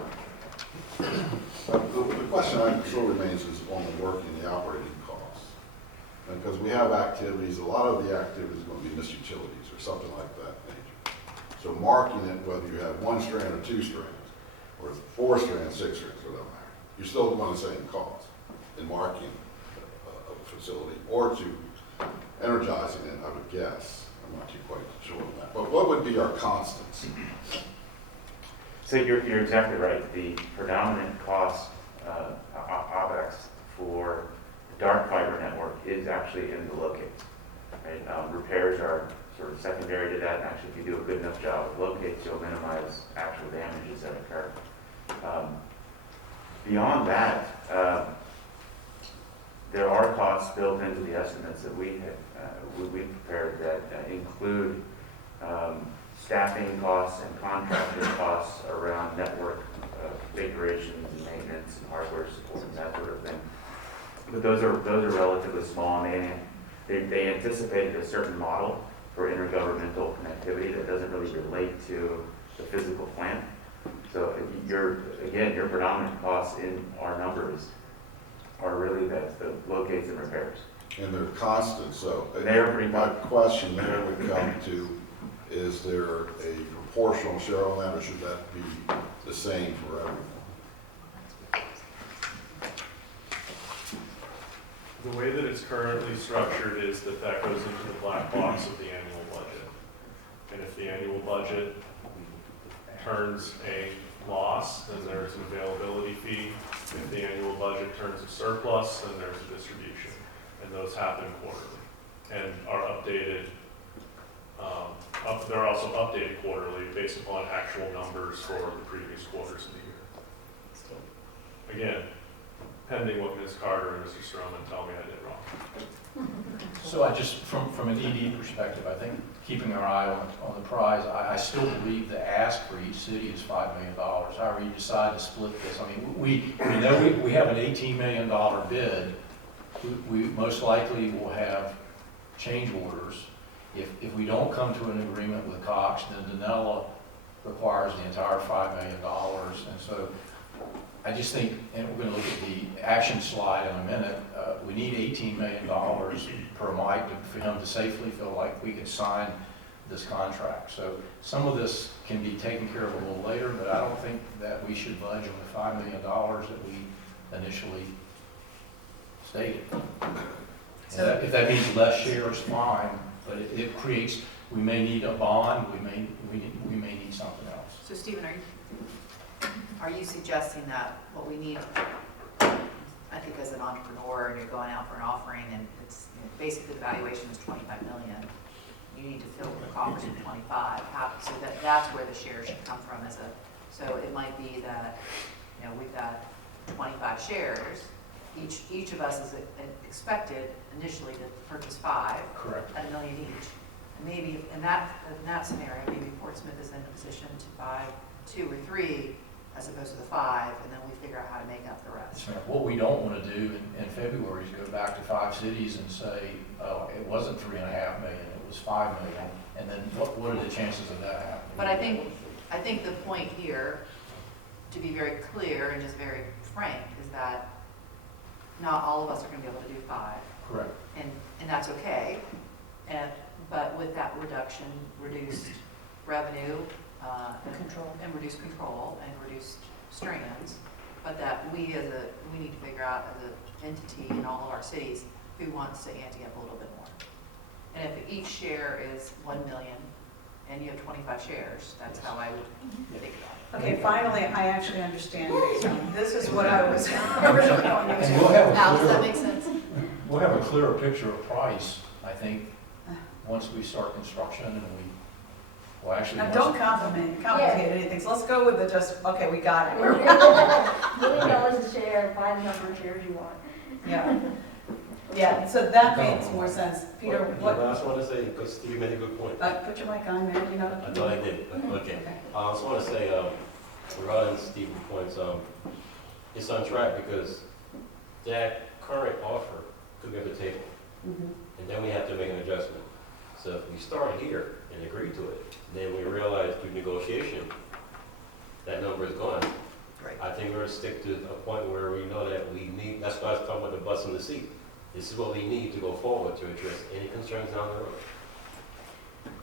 The question still remains is on the working, the operating costs. Because we have activities, a lot of the activities are going to be missed utilities or something like that nature. So marking it, whether you have 1 strand or 2 strands, or 4 strands, 6 strands, or doesn't matter. You're still going to the same cost in marking a facility or to energizing it, I would guess. I'm not too quite sure on that. But what would be our constants? So you're exactly right. The predominant cost, OpEx for the dark fiber network is actually in the locates. Right? Repairs are sort of secondary to that, and actually if you do a good enough job with locates, you'll minimize actual damages that occur. Beyond that, there are costs built into the estimates that we prepared that include staffing costs and contractor costs around network configurations and maintenance and hardware support and that sort of thing. But those are relatively small, and they anticipated a certain model for intergovernmental connectivity that doesn't really relate to the physical plant. So your predominant costs in our numbers are really the locates and repairs. And they're constant, so They're pretty my question there would come to, is there a proportional share on that, or should that be the same for everyone? The way that it's currently structured is that goes into the black box of the annual budget. And if the annual budget turns a loss, then there's an availability fee. If the annual budget turns a surplus, then there's a distribution. And those happen quarterly and are updated. They're also updated quarterly based upon actual numbers for the previous quarters of the year. Again, pending what Ms. Carter and Mr. Stroman tell me I did wrong. So I just, from an ED perspective, I think keeping our eye on the prize, I still believe the ask for each city is $5 million. However you decide to split this, I mean, we know we have an $18 million bid. We most likely will have change orders. If we don't come to an agreement with Cox, then Danella requires the entire $5 million. And so I just think, and we're going to look at the action slide in a minute, we need $18 million per Mike for him to safely feel like we can sign this contract. So some of this can be taken care of a little later, but I don't think that we should budge on the $5 million that we initially stated. So If that means less shares, fine, but it creates, we may need a bond, we may need something else. So Stephen, are you suggesting that what we need, I think as an entrepreneur, and you're going out for an offering, and it's basically the valuation is 25 million, you need to fill the coffers at 25. So that's where the shares should come from so it might be that, we've got 25 shares, each of us is expected initially to purchase 5 Correct. at $1 million each. And maybe in that scenario, maybe Portsmouth is in a position to buy 2 or 3 as opposed to the 5, and then we figure out how to make up the rest. Yes, ma'am. What we don't want to do in February is go back to 5 cities and say, oh, it wasn't 3.5 million, it was 5 million. And then what are the chances of that happening? But I think the point here, to be very clear and just very frank, is that not all of us are going to be able to do 5. Correct. And that's okay. But with that reduction, reduced revenue, and reduced control and reduced strands, but that we need to figure out as an entity in all of our cities who wants to ante up a little bit more. And if each share is 1 million and you have 25 shares, that's how I would think about it. Okay, finally, I actually understand. This is what I was originally going And we'll into. have Now, a does that clearer, make sense? we'll have a clearer picture of price, I think, once we start construction and well, actually. Now, once- don't complicate anything, so let's go with the just, okay, we got it. $1 million a share, buy the number of shares you want. Yeah. Yeah, so that makes more sense. Peter, The what, last one to say, because Steve made a good point. put your mic on, man, you know. I thought I did, but okay. Okay. I just want to say, regarding Steve's points, it's on track because that current offer could be on the table, Mhm. and then we have to make an adjustment. So if we start here and agree to it, then we realize through negotiation, that number is gone. Right. I think we're going to stick to a point where we know that we need, that's why I was talking about the bus in the seat. This is what we need to go forward to address any concerns down the road.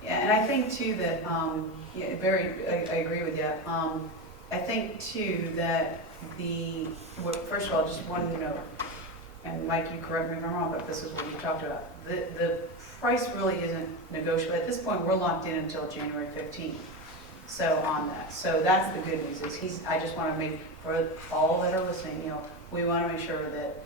Yeah, and I think too that, yeah, I agree with you. I think too that first of all, just one note, and Mike, you correct me if I'm wrong, but this is what we've talked about. The price really isn't negotiable. At this point, we're locked in until January 15th. So on that, so that's the good news is I just want to make, for all that are listening, we want to make sure that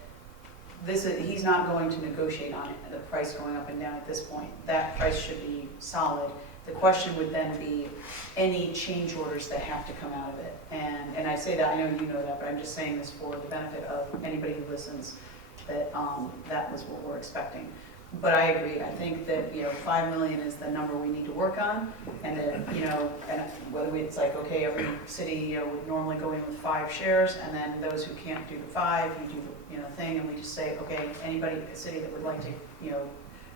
he's not going to negotiate on it, the price going up and down at this point. That price should be solid. The question would then be any change orders that have to come out of it. And I say that, I know you know that, but I'm just saying this for the benefit of anybody who listens, that that was what we're expecting. But I agree, I think that, 5 million is the number we need to work on, and that, and whether it's like, okay, every city, would normally go in with 5 shares, and then those who can't do the 5, you do the, thing, and we just say, okay, anybody, a city that would like to,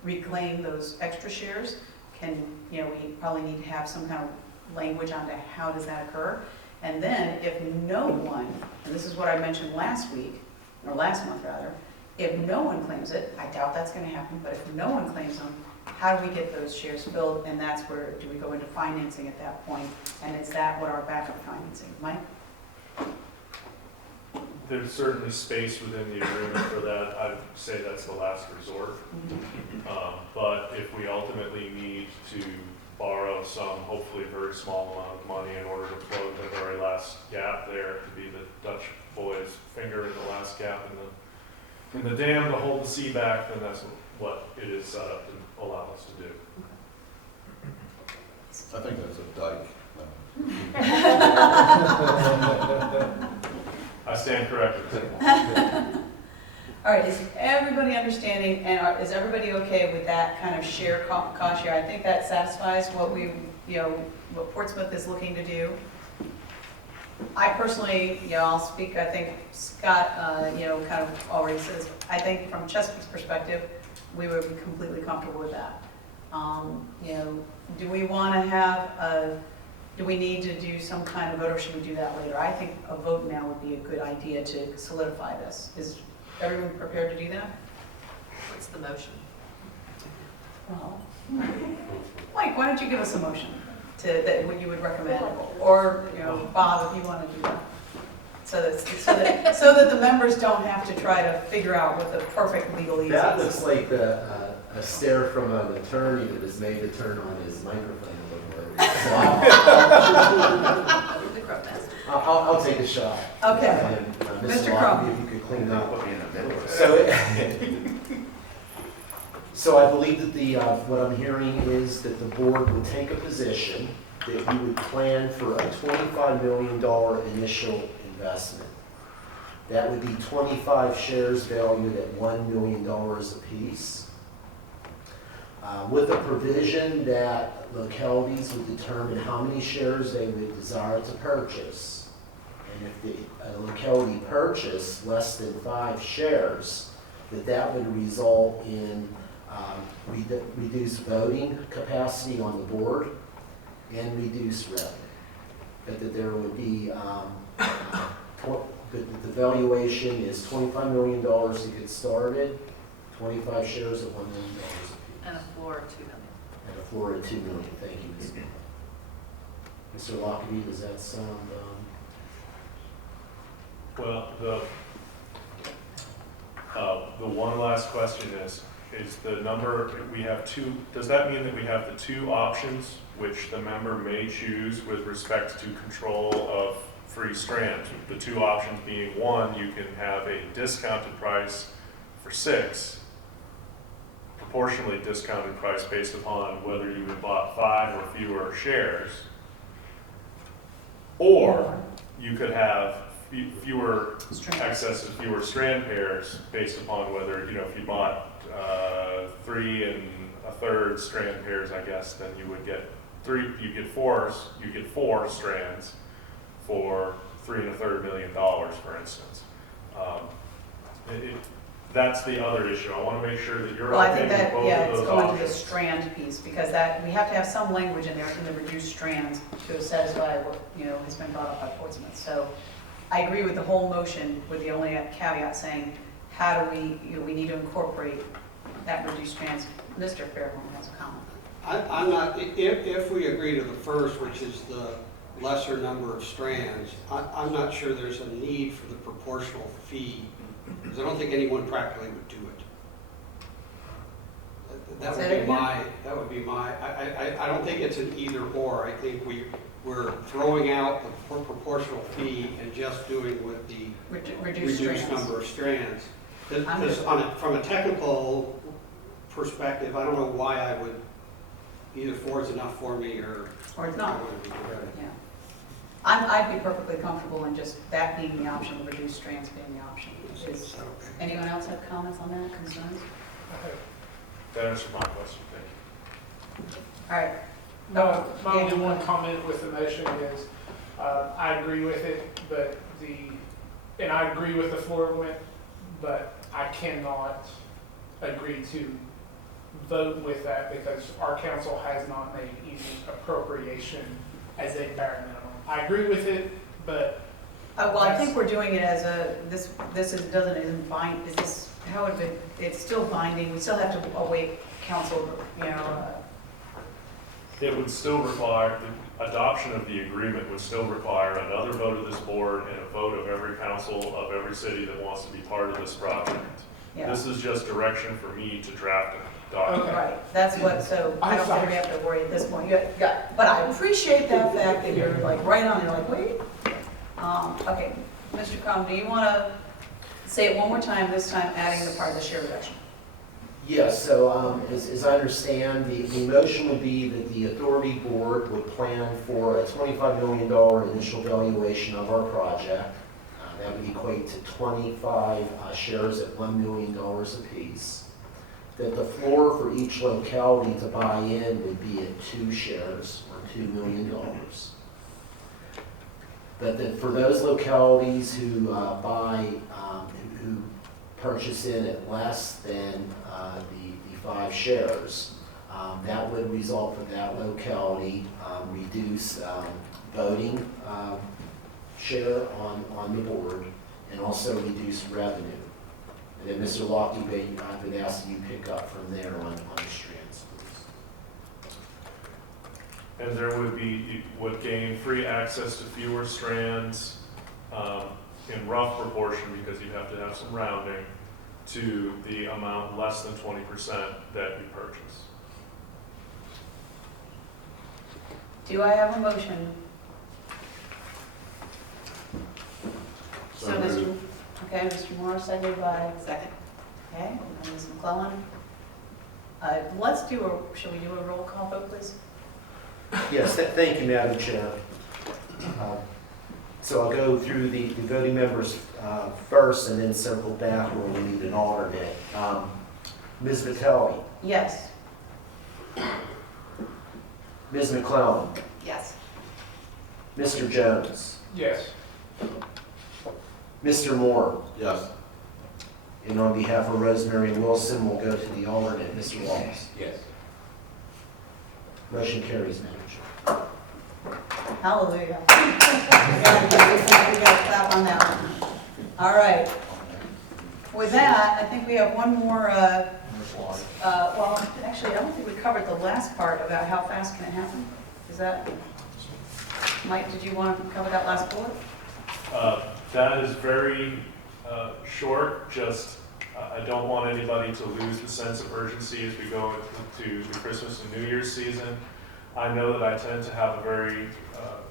reclaim those extra shares, can, we probably need to have some kind of language on to how does that occur. And then if no one, and this is what I mentioned last week, or last month rather, if no one claims it, I doubt that's going to happen, but if no one claims them, how do we get those shares filled? And that's where, do we go into financing at that point? And is that what our backup financing? Mike? There's certainly space within the agreement for that. I'd say that's the last resort. But if we ultimately need to borrow some, hopefully very small amount of money in order to plug the very last gap there, to be the Dutch boy's finger in the last gap in the dam to hold the sea back, then that's what it is set up to allow us to do. I think that's a dike. I stand corrected. All right, is everybody understanding, and is everybody okay with that kind of share cost share? I think that satisfies what what Portsmouth is looking to do. I personally, I'll speak, I think Scott, kind of already says, I think from Chesapeake's perspective, we would be completely comfortable with that. Do we want to have do we need to do some kind of vote, or should we do that later? I think a vote now would be a good idea to solidify this. Is everyone prepared to do that? What's the motion? Well, Mike, why don't you give us a motion that what you would recommend? Or, Bob, if you want to do that. So that the members don't have to try to figure out what the perfect legalese is. That looks like a stare from an attorney that has made a turn on his microphone a little bit. So The crowd nest. I'll take a shot. Okay. And, Mr. Locke, Crum. if you could clean up. Put me in the middle of it. So I believe that what I'm hearing is that the board would take a position that you would plan for a $25 million initial investment. That would be 25 shares valued at $1 million apiece. With a provision that localities would determine how many shares they would desire to purchase. And if the locality purchased less than 5 shares, that would result in reduced voting capacity on the board and reduced revenue. But that there would be, the valuation is $25 million to get started, 25 shares at $1 million apiece. And a floor of 2 million. And a floor of $2 million. Thank you, Ms. Mr. Lockerbie, does that sound, Well, the one last question is the number, we have two, does that mean that we have the 2 options which the member may choose with respect to control of free strands? The 2 options being, 1, you can have a discounted price for 6, proportionally discounted price based upon whether you had bought 5 or fewer shares, or you could have fewer access to fewer strand pairs based upon whether, if you bought 3 1/3 strand pairs, I guess, then you would get 4 strands for $3 1/3 million, for instance. That's the other issue. I want to make sure that you're Well, I okay think with that, both yeah, of it's those going to the options. strand piece, because that, we have to have some language in there in the reduced strands to satisfy what, has been brought up by Portsmouth. So I agree with the whole motion, with the only caveat saying, how do we need to incorporate that reduced strands. Mr. Fairborn has a comment. I'm not, if we agree to the first, which is the lesser number of strands, I'm not sure there's a need for the proportional fee, because I don't think anyone practically would do it. That would be my, I don't think it's an either or. I think we're throwing out the proportional fee and just doing with the reduced number of strands. Because from a technical perspective, I don't know why I would, either 4 is enough for me or Or it's not. I wouldn't be doing it. Yeah. I'd be perfectly comfortable in just that being the option, the reduced strands being the option. Anyone else have comments on that, concerns? That answered my question, thank you. All right. No, my only one comment with the motion is, I agree with it, and I agree with the floor limit, but I cannot agree to vote with that because our council has not made any appropriation as a bare minimum. I agree with it, but. Well, I think we're doing it as isn't bind, is this, how would it, it's still binding, we still have to await council, It would still require, the adoption of the agreement would still require another vote of this board and a vote of every council of every city that wants to be part of this project. Yeah. This is just direction for me to draft a document. Right, that's what, so I don't think we have to worry at this point. But I appreciate that fact that you're like right on, you're like, wait. Okay, Mr. Crum, do you want to say it one more time, this time adding the part of the share reduction? Yes, so as I understand, the motion would be that the authority board would plan for a $25 million initial valuation of our project. That would equate to 25 shares at $1 million apiece. That the floor for each locality to buy in would be at 2 shares or $2 million. But that for those localities who who purchase in at less than the 5 shares, that would result for that locality reduce voting share on the board and also reduce revenue. And then Mr. Lockley, I've been asking you pick up from there on the strands. And there would be, you would gain free access to fewer strands in rough proportion, because you have to have some rounding, to the amount less than 20% that you purchase. Do I have a motion? So Mr. Moore, seconded by, Second. okay, and Ms. McClellan. Shall we do a roll call vote, please? Yes, thank you, Madam Chair. So I'll go through the voting members first and then circle back where we need an alternate. Ms. Vitelli, Yes. Ms. McClellan, Yes. Mr. Jones, Yes. Mr. Moore, Yes. and on behalf of Rosemary Wilson, we'll go to the alternate, Mr. Wallace. Yes. Motion carries, Madam Chair. Hallelujah. We got to clap on that one. All right. With that, I think we have one more, well, actually, I don't think we covered the last part about how fast can it happen. Is that, Mike, did you want to cover that last bullet? That is very short, just I don't want anybody to lose the sense of urgency as we go into the Christmas and New Year's season. I know that I tend to have a very,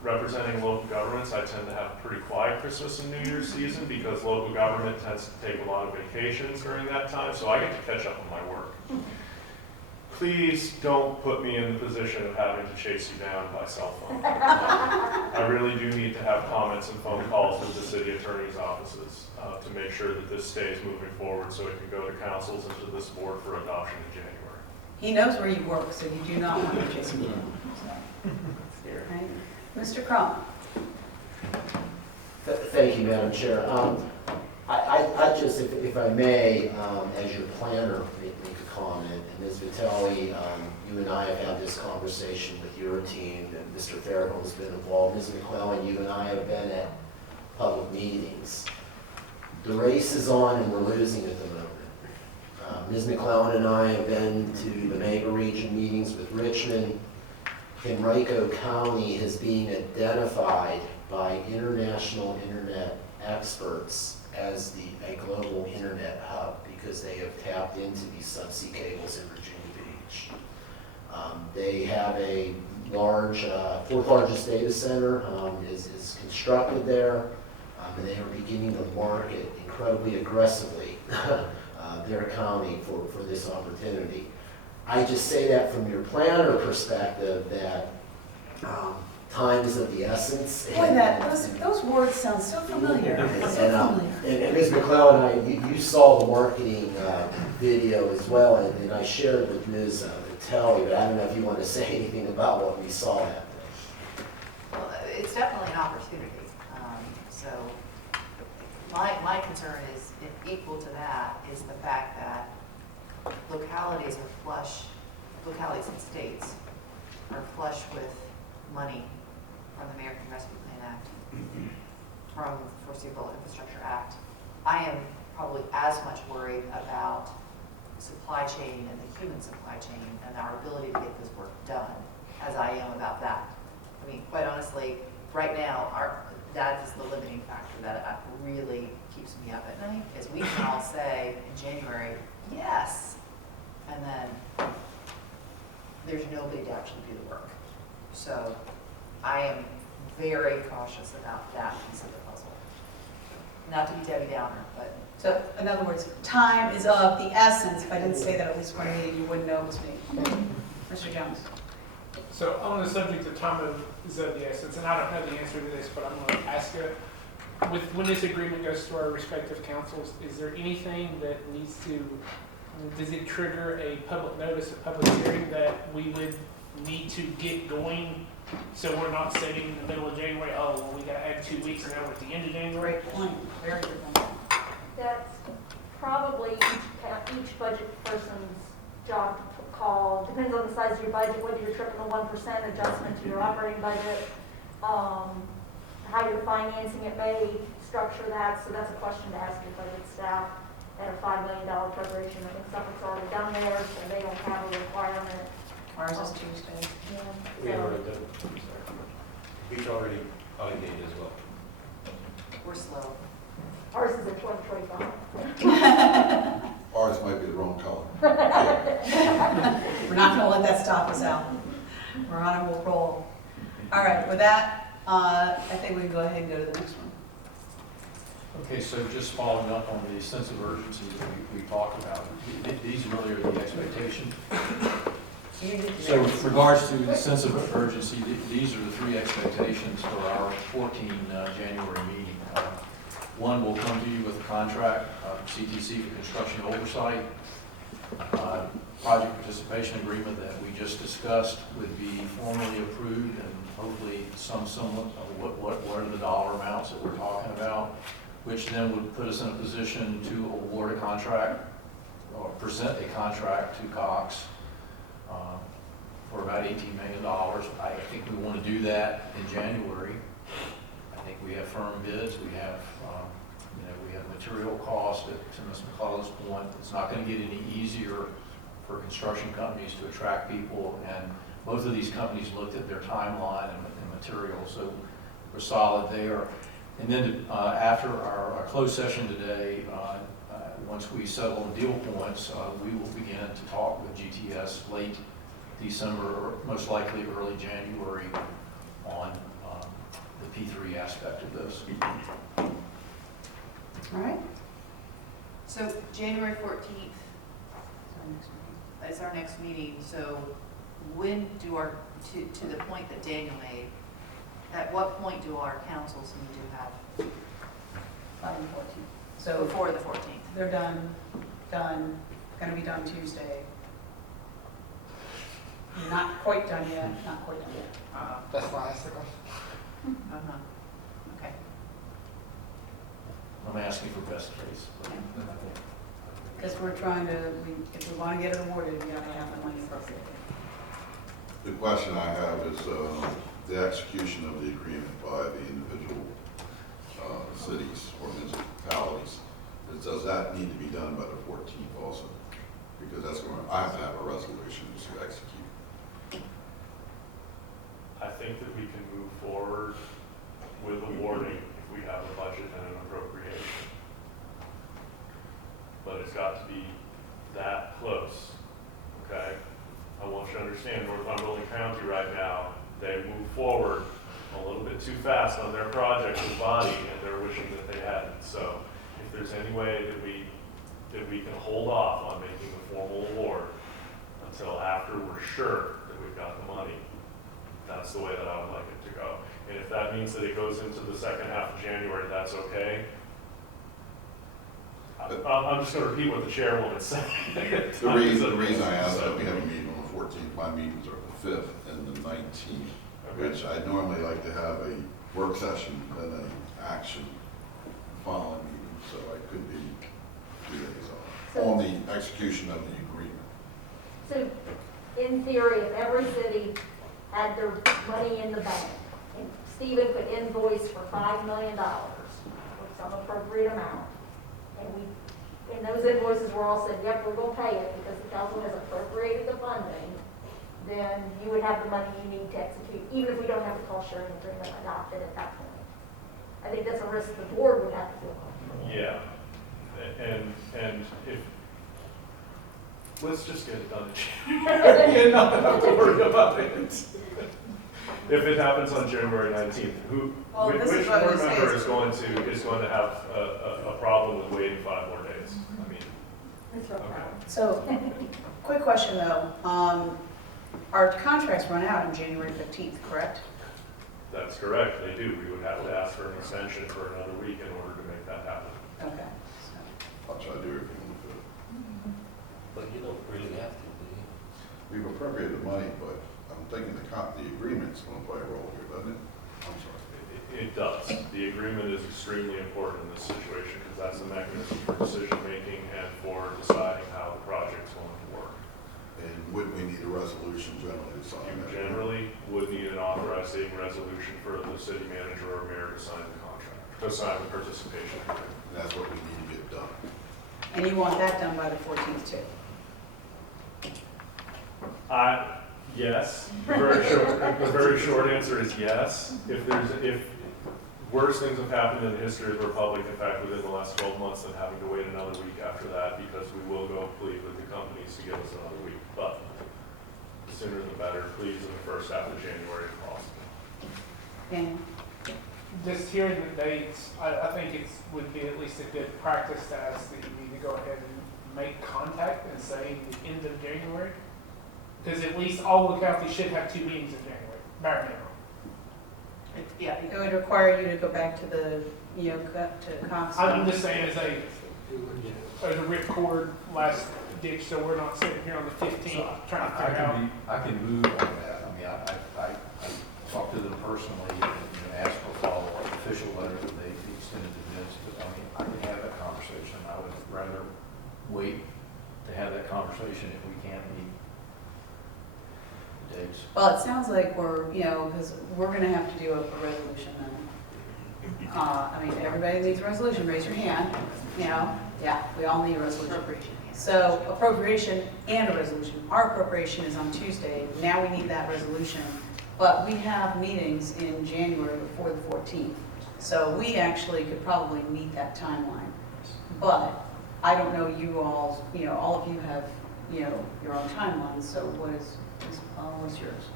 representing local governments, I tend to have a pretty quiet Christmas and New Year's season because local government tends to take a lot of vacations during that time, so I get to catch up on my work. Please don't put me in the position of having to chase you down by cell phone. I really do need to have comments and phone calls with the city attorney's offices to make sure that this stays moving forward so it can go to councils and to this board for adoption in January. He knows where you work, so you do not want to chase him down. Right. Mr. Crum? Thank you, Madam Chair. I just, if I may, as your planner, make a comment. And Ms. Vitelli, you and I have had this conversation with your team, and Mr. Farrell has been involved. Ms. McClellan, you and I have been at public meetings. The race is on and we're losing at the moment. Ms. McClellan and I have been to the Mega Region meetings with Richmond. Henrico County is being identified by international internet experts as a global internet hub because they have tapped into these subsea cables in Virginia Beach. They have a large, fourth largest data center is constructed there, and they are beginning to market incredibly aggressively their county for this opportunity. I just say that from your planner perspective that time is of the essence. Boy, those words sound so familiar. And Ms. McClellan, you saw the marketing video as well, and I shared with Ms. Vitelli, but I don't know if you want to say anything about what we saw that day. Well, it's definitely an opportunity. So my concern is, equal to that, is the fact that localities are flush, localities and states are flush with money from the American Rescue Plan Act, from the Foreseeable Infrastructure Act. I am probably as much worried about the supply chain and the human supply chain and our ability to get this work done as I am about that. I mean, quite honestly, right now, that is the limiting factor that really keeps me up at night, is we can all say in January, yes, and then there's nobody to actually do the work. So I am very cautious about that piece of the puzzle. Not to be Debbie Downer, but. So, in other words, time is of the essence. If I didn't say that at least one meeting, you wouldn't know it was me. Mr. Jones? So on the subject of time is of the essence, and I don't know the answer to this, but I'm going to ask it. When this agreement goes to our respective councils, is there anything that needs to, does it trigger a public notice, a public hearing that we would need to get going so we're not sitting in the middle of January, oh, well, we got to add 2 weeks and now we're at the end of January? Great point. Very good point. That's probably each budget person's job to call. Depends on the size of your budget, whether you're tripping a 1% adjustment to your operating budget, how you're financing it may structure that. So that's a question to ask your budget staff at a $5 million appropriation. I think Suffolk's already done theirs, so they don't have a requirement. Ours is Tuesday. Yeah. We already done, we've already allocated as well. We're slow. Ours is at 2025. Ours might be the wrong color. We're not going to let that stop us out. We're on a roll. All right, with that, I think we can go ahead and go to the next one. Okay, so just following up on the sense of urgency that we talked about, these really are the expectations. So with regards to the sense of urgency, these are the three expectations for our 14 January meeting. One will come to you with a contract, CTC for construction oversight. Project participation agreement that we just discussed would be formally approved, and hopefully some semblance of what are the dollar amounts that we're talking about, which then would put us in a position to award a contract or present a contract to Cox for about $18 million. I think we want to do that in January. I think we have firm bids. We have, we have material costs. To Ms. McCullough's point, it's not going to get any easier for construction companies to attract people, and both of these companies looked at their timeline and materials, so we're solid there. And then after our closed session today, once we settle on deal points, we will begin to talk with GTS late December, or most likely early January, on the P3 aspect of this. All right. So January 14th is our next meeting. So when do our, to the point that Daniel made, at what point do our councils need to have? By the 14th. So Before the 14th. they're done, gonna be done Tuesday. Not quite done yet, not quite done yet. That's why I asked the question. Okay. I'm asking for best case. Because we're trying to, if we want to get it awarded, we gotta have the money appropriated. The question I have is the execution of the agreement by the individual cities or municipalities. Does that need to be done by the 14th also? Because that's going to, I have to have a resolution to execute. I think that we can move forward with awarding if we have a budget and an appropriation. But it's got to be that close, okay? I want you to understand Northumberland County right now, they move forward a little bit too fast on their project with body, and they're wishing that they hadn't. So if there's any way that we can hold off on making a formal award until after we're sure that we've got the money, that's the way that I would like it to go. And if that means that it goes into the second half of January, that's okay. I'm just going to repeat what the chairwoman said. The reason I asked that, we have a meeting on the 14th. My meetings are the 5th and the 19th, Okay. which I normally like to have a work session and an action following meeting, so I could be 2 days off on the execution of the agreement. So in theory, if every city had their money in the bank, and Stephen could invoice for $5 million, or some appropriate amount, and those invoices were all said, yep, we're going to pay it because the council has appropriated the funding, then you would have the money you need to execute, even if we don't have the cost sharing agreement adopted at that point. I think that's a risk the board would have to do. Yeah, and if, let's just get it done and not have to worry about it. If it happens on January 19th, Well, which this is board what it member says. is going to have a problem with waiting 5 more days? I mean, That's no problem. So, quick question though. Our contracts run out on January 15th, correct? that's correct, they do. We would have to ask for an extension for another week in order to make that happen. Okay. I'll try to do everything we could. But you don't really have to, do you? We've appropriated the money, but I'm thinking the agreement's going to play a role here, doesn't it? I'm sorry. It does. The agreement is extremely important in this situation because that's the mechanism for decision-making and for deciding how the project's going to work. And would we need a resolution generally to sign You that? generally would need an authorizing resolution for the city manager or mayor to sign the contract, to sign the participation agreement. And that's what we need to get done. And you want that done by the 14th too? Yes. The very short answer is yes. If worse things have happened in the history of the Republic, in fact, within the last 12 months, than having to wait another week after that, because we will go plead with the companies to give us another week. But the sooner the better, please, in the first half of January if possible. And Just hearing the dates, I think it would be at least a good practice to ask that you need to go ahead and make contact and say the end of January. Because at least all localities should have 2 meetings in January, bare minimum. Yeah, It would require you to go back to the, to Cox. I'm just saying as a ripcord last ditch, so we're not sitting here on the 15th trying to figure out. I can move on that. I mean, I talked to them personally and asked for follow-up official letters that they extended to this, but I mean, I can have that conversation. I would rather wait to have that conversation if we can't meet dates. Well, it sounds like we're, because we're gonna have to do a resolution then. I mean, everybody needs a resolution, raise your hand, yeah, we all need a resolution. appropriation. So appropriation and a resolution. Our appropriation is on Tuesday, now we need that resolution. But we have meetings in January before the 14th. So we actually could probably meet that timeline. But I don't know you all, all of you have, your own timelines, so what's yours?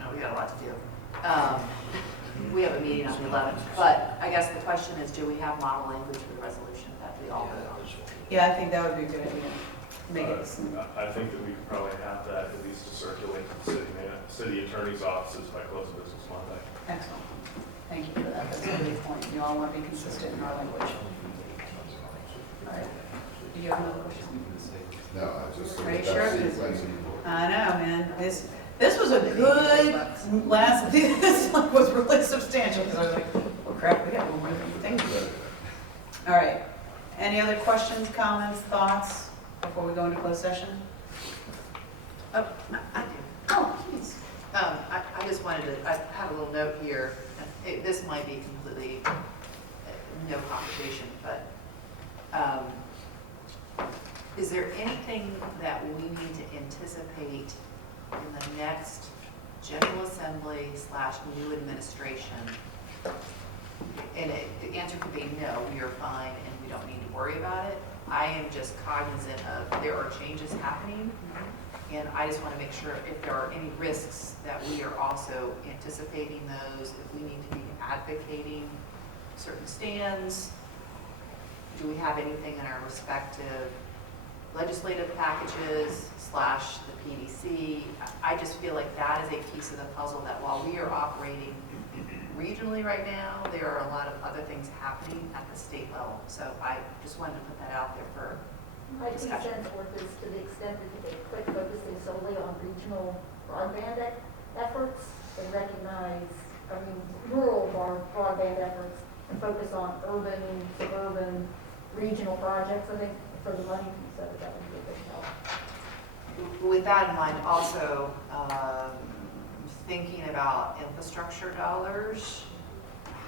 No, we got a lot to do. We have a meeting on the 11th, but I guess the question is, do we have model language for the resolution that we all vote on? Yeah, I think that would be a good idea. Make it, I think that we could probably have that at least to circulate to the city attorney's offices by close of business Monday. excellent. Thank you for that. That's a good point. You all want to be consistent in our language. All right. Do you have another question? No, I just. Are you that's sure? sequencing. I know, man. This was a good last, this one was really substantial, because I was like, well, crap, we got one more thing to do. All right. Any other questions, comments, thoughts before we go into closed session? Oh, I do. Oh, please. I just wanted to, I have a little note here. This might be completely no conversation, but is there anything that we need to anticipate in the next General Assembly / new administration? And the answer could be no, we are fine and we don't need to worry about it. I am just cognizant of there are changes happening, and I just want to make sure if there are any risks that we are also anticipating those, if we need to be advocating certain stands. Do we have anything in our respective legislative packages / the PDC? I just feel like that is a piece of the puzzle that while we are operating regionally right now, there are a lot of other things happening at the state level. So I just wanted to put that out there for My 2 discussion. cents worth is to the extent that they quit focusing solely on regional broadband efforts and recognize, rural broadband efforts and focus on urban, suburban, regional projects. I think for the money piece of it, that would be a big help. With that in mind, also thinking about infrastructure dollars,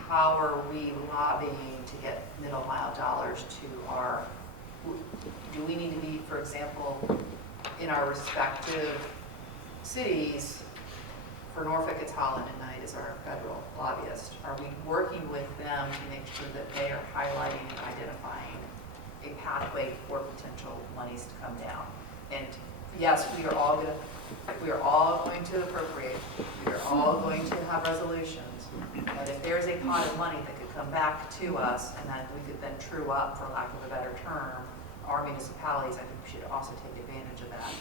how are we lobbying to get middle mile dollars to our, do we need to be, for example, in our respective cities? For Norfolk, it's Holland and Knight as our federal lobbyist. Are we working with them to make sure that they are highlighting and identifying a pathway for potential monies to come down? And yes, we are all going to appropriate. We are all going to have resolutions. But if there's a pot of money that could come back to us and that we could then true up, for lack of a better term, our municipalities, I think we should also take advantage of that.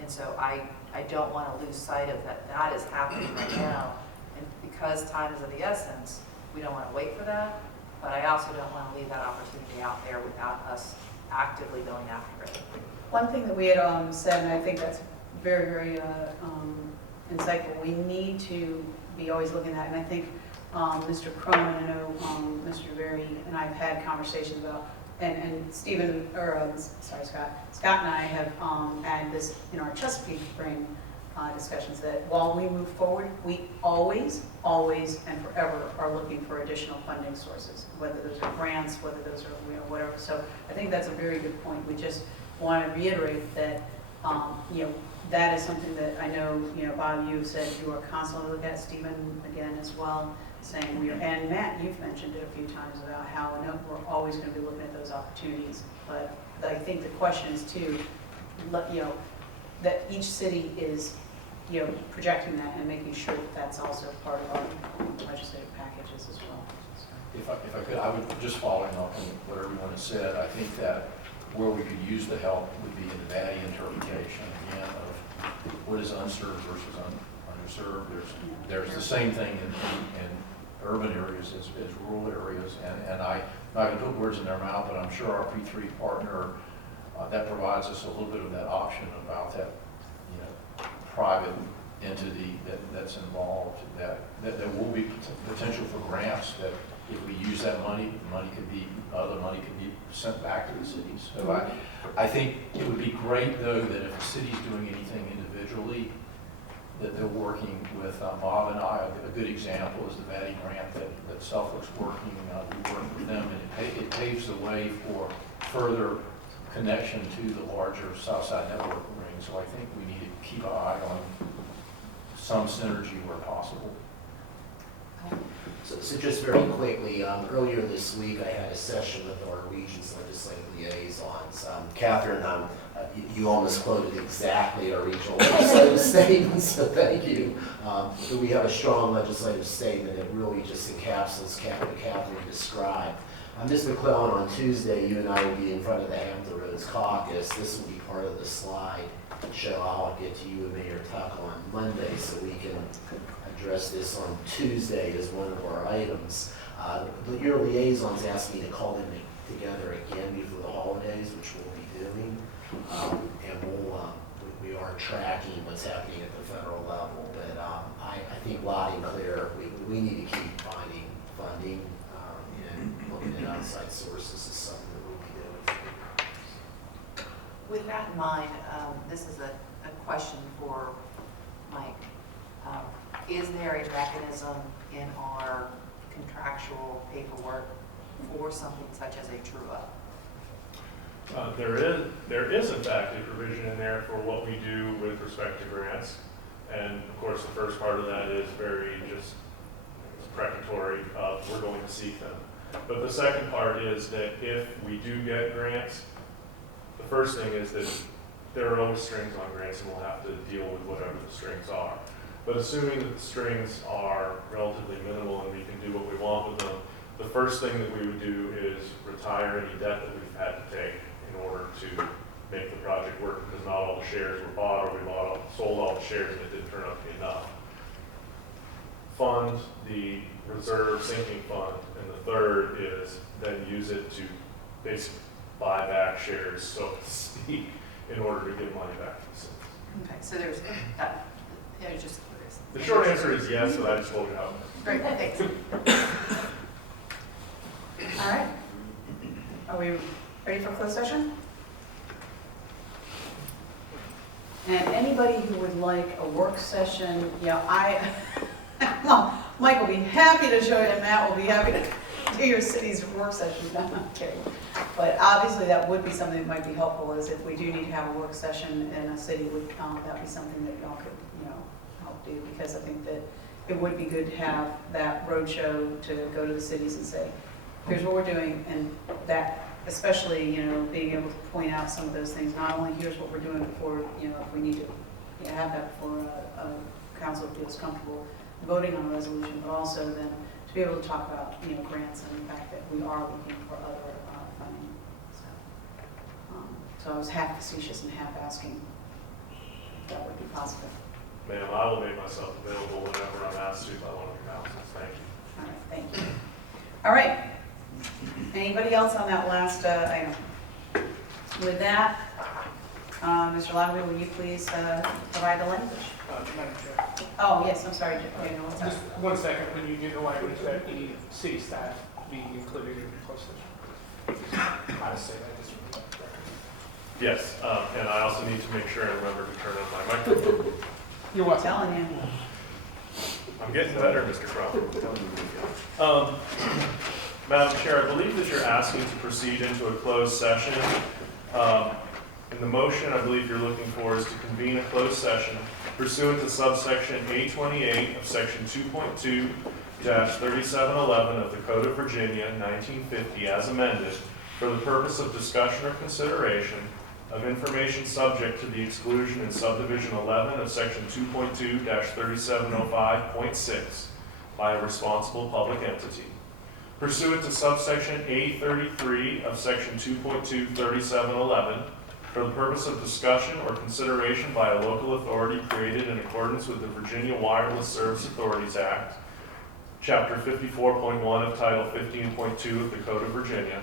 And so I don't want to lose sight of that. That is happening right now. And because time is of the essence, we don't want to wait for that. But I also don't want to leave that opportunity out there without us actively going after it. One thing that we had said, and I think that's very, very insightful, we need to be always looking at, and I think Mr. Cronin, I know Mr. Very and I have had conversations about, and Stephen, Scott and I have had this in our Chesapeake Spring discussions, that while we move forward, we always, and forever are looking for additional funding sources, whether those are grants, whether those are, whatever. So I think that's a very good point. We just want to reiterate that, that is something that I know, Bob, you said you are constantly looking at, Stephen again as well, saying we are, and Matt, you've mentioned it a few times about how we're always going to be looking at those opportunities. But I think the question is too, that each city is, projecting that and making sure that that's also part of our legislative packages as well. If I could, I would, just following up on what everyone has said, I think that where we could use the help would be in the value interpretation, again, of what is unserved versus underserved. There's the same thing in urban areas as rural areas, and I'm not going to put words in their mouth, but I'm sure our P3 partner, that provides us a little bit of that option about that, private entity that's involved, that there will be potential for grants, that if we use that money, other money could be sent back to the cities. So I think it would be great, though, that if the city's doing anything individually, that they're working with Bob and I. A good example is the VATI grant that Suffolk's working. We work with them, and it paves the way for further connection to the larger Southside network ring. So I think we need to keep an eye on some synergy where possible. So just very quickly, earlier this week, I had a session with our region's legislative liaisons. Catherine, you almost quoted exactly our regional legislative statement, so thank you. But we have a strong legislative statement that really just encapsulates what Catherine described. Ms. McClellan, on Tuesday, you and I will be in front of the Hampton Roads Caucus. This will be part of the slide show I'll get to you and Mayor Tuck on Monday, so we can address this on Tuesday as one of our items. Your liaisons asked me to call them together again before the holidays, which we'll be doing. And we are tracking what's happening at the federal level. But I think loud and clear, we need to keep finding funding and looking at outside sources is something that we'll be doing. With that in mind, this is a question for Mike. Is there a mechanism in our contractual paperwork for something such as a true-up? There is in fact a provision in there for what we do with respect to grants. And of course, the first part of that is very just precatory of we're going to seek them. But the second part is that if we do get grants, the first thing is that there are always strings on grants, and we'll have to deal with whatever the strings are. But assuming that the strings are relatively minimal and we can do what we want with them, the first thing that we would do is retire any debt that we've had to take in order to make the project work, because not all the shares were bought, or we sold all the shares and it didn't turn out to be enough. Fund the reserve sinking fund, and the third is then use it to basically buy back shares, so to speak, in order to get money back to the city. Okay, so there's just curious. The short answer is yes, but I just told you how. Great, thanks. All right. Are we ready for closed session? And anybody who would like a work session, well, Mike will be happy to show you, and Matt will be happy to do your city's work session. No, I'm kidding. But obviously, that would be something that might be helpful, is if we do need to have a work session in a city, that be something that y'all could, help do, because I think that it would be good to have that roadshow to go to the cities and say, here's what we're doing, and that, especially, being able to point out some of those things, not only here's what we're doing before, if we need to have that before a council feels comfortable voting on a resolution, but also then to be able to talk about, grants and the fact that we are looking for other funding. So I was half facetious and half asking if that would be possible. Ma'am, I will make myself available whenever I'm asked to by one of your councils. Thank you. All right, thank you. All right. Anybody else on that last item? With that, Mr. Lowry, will you please provide the language? Madam Chair. Oh, yes, I'm sorry. Just 1 second, when you do the language, that you need city staff be included in the closed session. How to say that, just for the record. Yes, and I also need to make sure I remember to turn on my microphone. You're welcome. Telling you. I'm getting better, Mr. Crawford. Madam Chair, I believe that you're asking to proceed into a closed session. In the motion, I believe you're looking for is to convene a closed session pursuant to subsection 828 of section 2.2-3711 of the Code of Virginia, 1950, as amended, for the purpose of discussion or consideration of information subject to the exclusion in subdivision 11 of section 2.2-3705.6 by a responsible public entity. Pursuant to subsection 833 of section 2.2-3711, for the purpose of discussion or consideration by a local authority created in accordance with the Virginia Wireless Service Authorities Act, Chapter 54.1 of Title 15.2 of the Code of Virginia,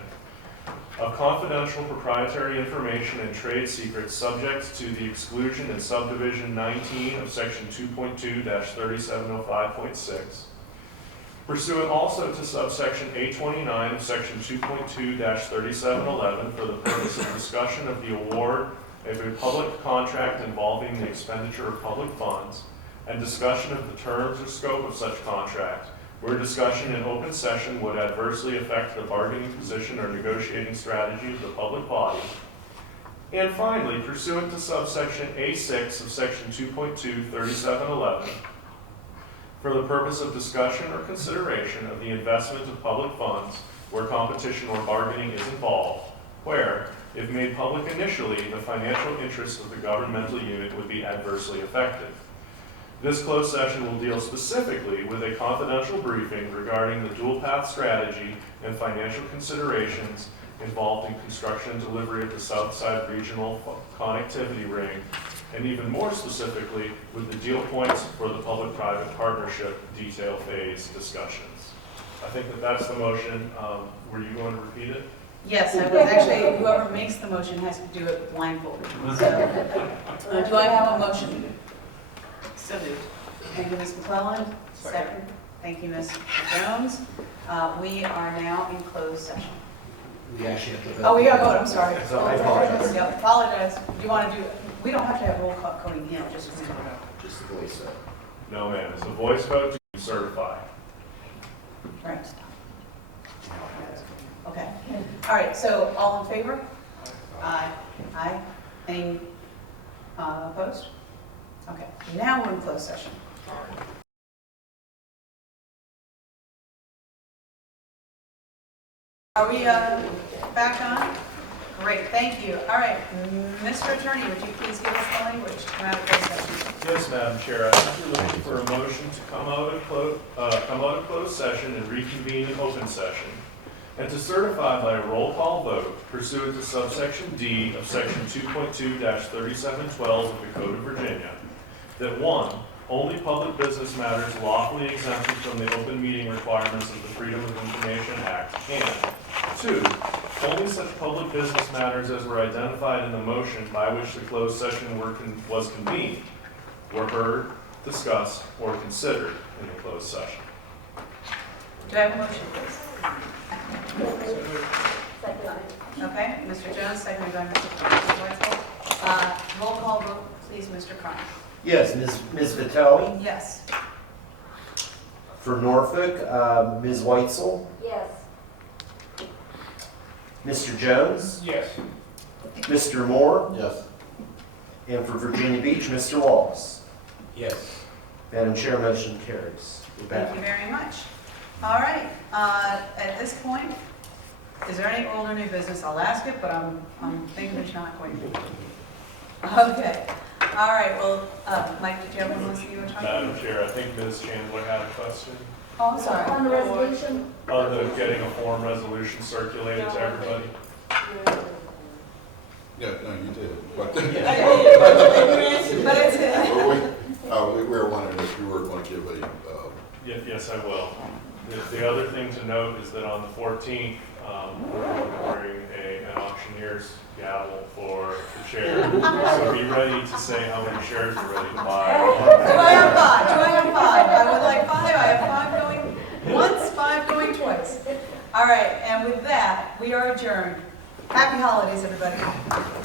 of confidential proprietary information and trade secrets subject to the exclusion in subdivision 19 of section 2.2-3705.6, pursuant also to subsection 829 of section 2.2-3711 for the purpose of discussion of the award of a public contract involving the expenditure of public funds, and discussion of the terms or scope of such contract, where discussion in open session would adversely affect the bargaining position or negotiating strategy of the public body. And finally, pursuant to subsection A6 of section 2.2-3711, for the purpose of discussion or consideration of the investment of public funds where competition or bargaining is involved, where, if made public initially, the financial interests of the governmental unit would be adversely affected. This closed session will deal specifically with a confidential briefing regarding the dual path strategy and financial considerations involved in construction and delivery of the Southside Regional Connectivity Ring, and even more specifically with the deal points for the public-private partnership detail phase discussions. I think that that's the motion. Were you going to repeat it? Yes, I was actually, whoever makes the motion has to do it blindfolded. So, do I have a motion? So moved. Thank you, Ms. McClellan. Second. Thank you, Ms. Jones. We are now in closed session. We actually have to vote. Oh, we got to vote, I'm sorry. So I apologize. Yep, apologize. Do you want to do, we don't have to have roll call going in, just. Just the voice vote. No, ma'am. It's a voice vote to certify. Right. Okay. All right, so all in favor? Aye. Aye. Any opposed? Okay, now we're in closed session. Are we back on? Great, thank you. All right, Mr. Attorney, would you please give us the language to come out of closed session? Yes, Madam Chair. I think we're looking for a motion to come out of closed session and reconvene in open session, and to certify by a roll call vote pursuant to subsection D of section 2.2-3712 of the Code of Virginia, that 1, only public business matters lawfully exempted from the open meeting requirements of the Freedom of Information Act, and 2, only such public business matters as were identified in the motion by which the closed session was convened were heard, discussed, or considered in the closed session. Do I have a motion, please? Second. Okay, Mr. Jones, seconded by Mr. Weitzel. Roll call vote, please, Mr. Cron. Yes, Ms. Vitelli. Yes. For Norfolk, Ms. Weitzel. Yes. Mr. Jones. Yes. Mr. Moore. Yes. And for Virginia Beach, Mr. Wallace. Yes. Madam Chair, motion carries. We're back. Thank you very much. All right, at this point, is there any old or new business? I'll ask it, but I'm thinking there's not going to be. Okay, all right, well, Mike, did you have one more thing you were talking about? Madam Chair, I think Ms. Chandler had a question Oh, I'm sorry. On the resolution? on the getting a form resolution circulated to everybody. Yeah, no, you did. But But it's, we were wondering if you were going to give a, Yes, I will. The other thing to note is that on the 14th, we're wearing an auctioneer's gavel for the chair. So be ready to say how many shares you're ready to buy. do I have five? Do I have five? I would like five. I have five going once, five going twice. All right, and with that, we are adjourned. Happy holidays, everybody.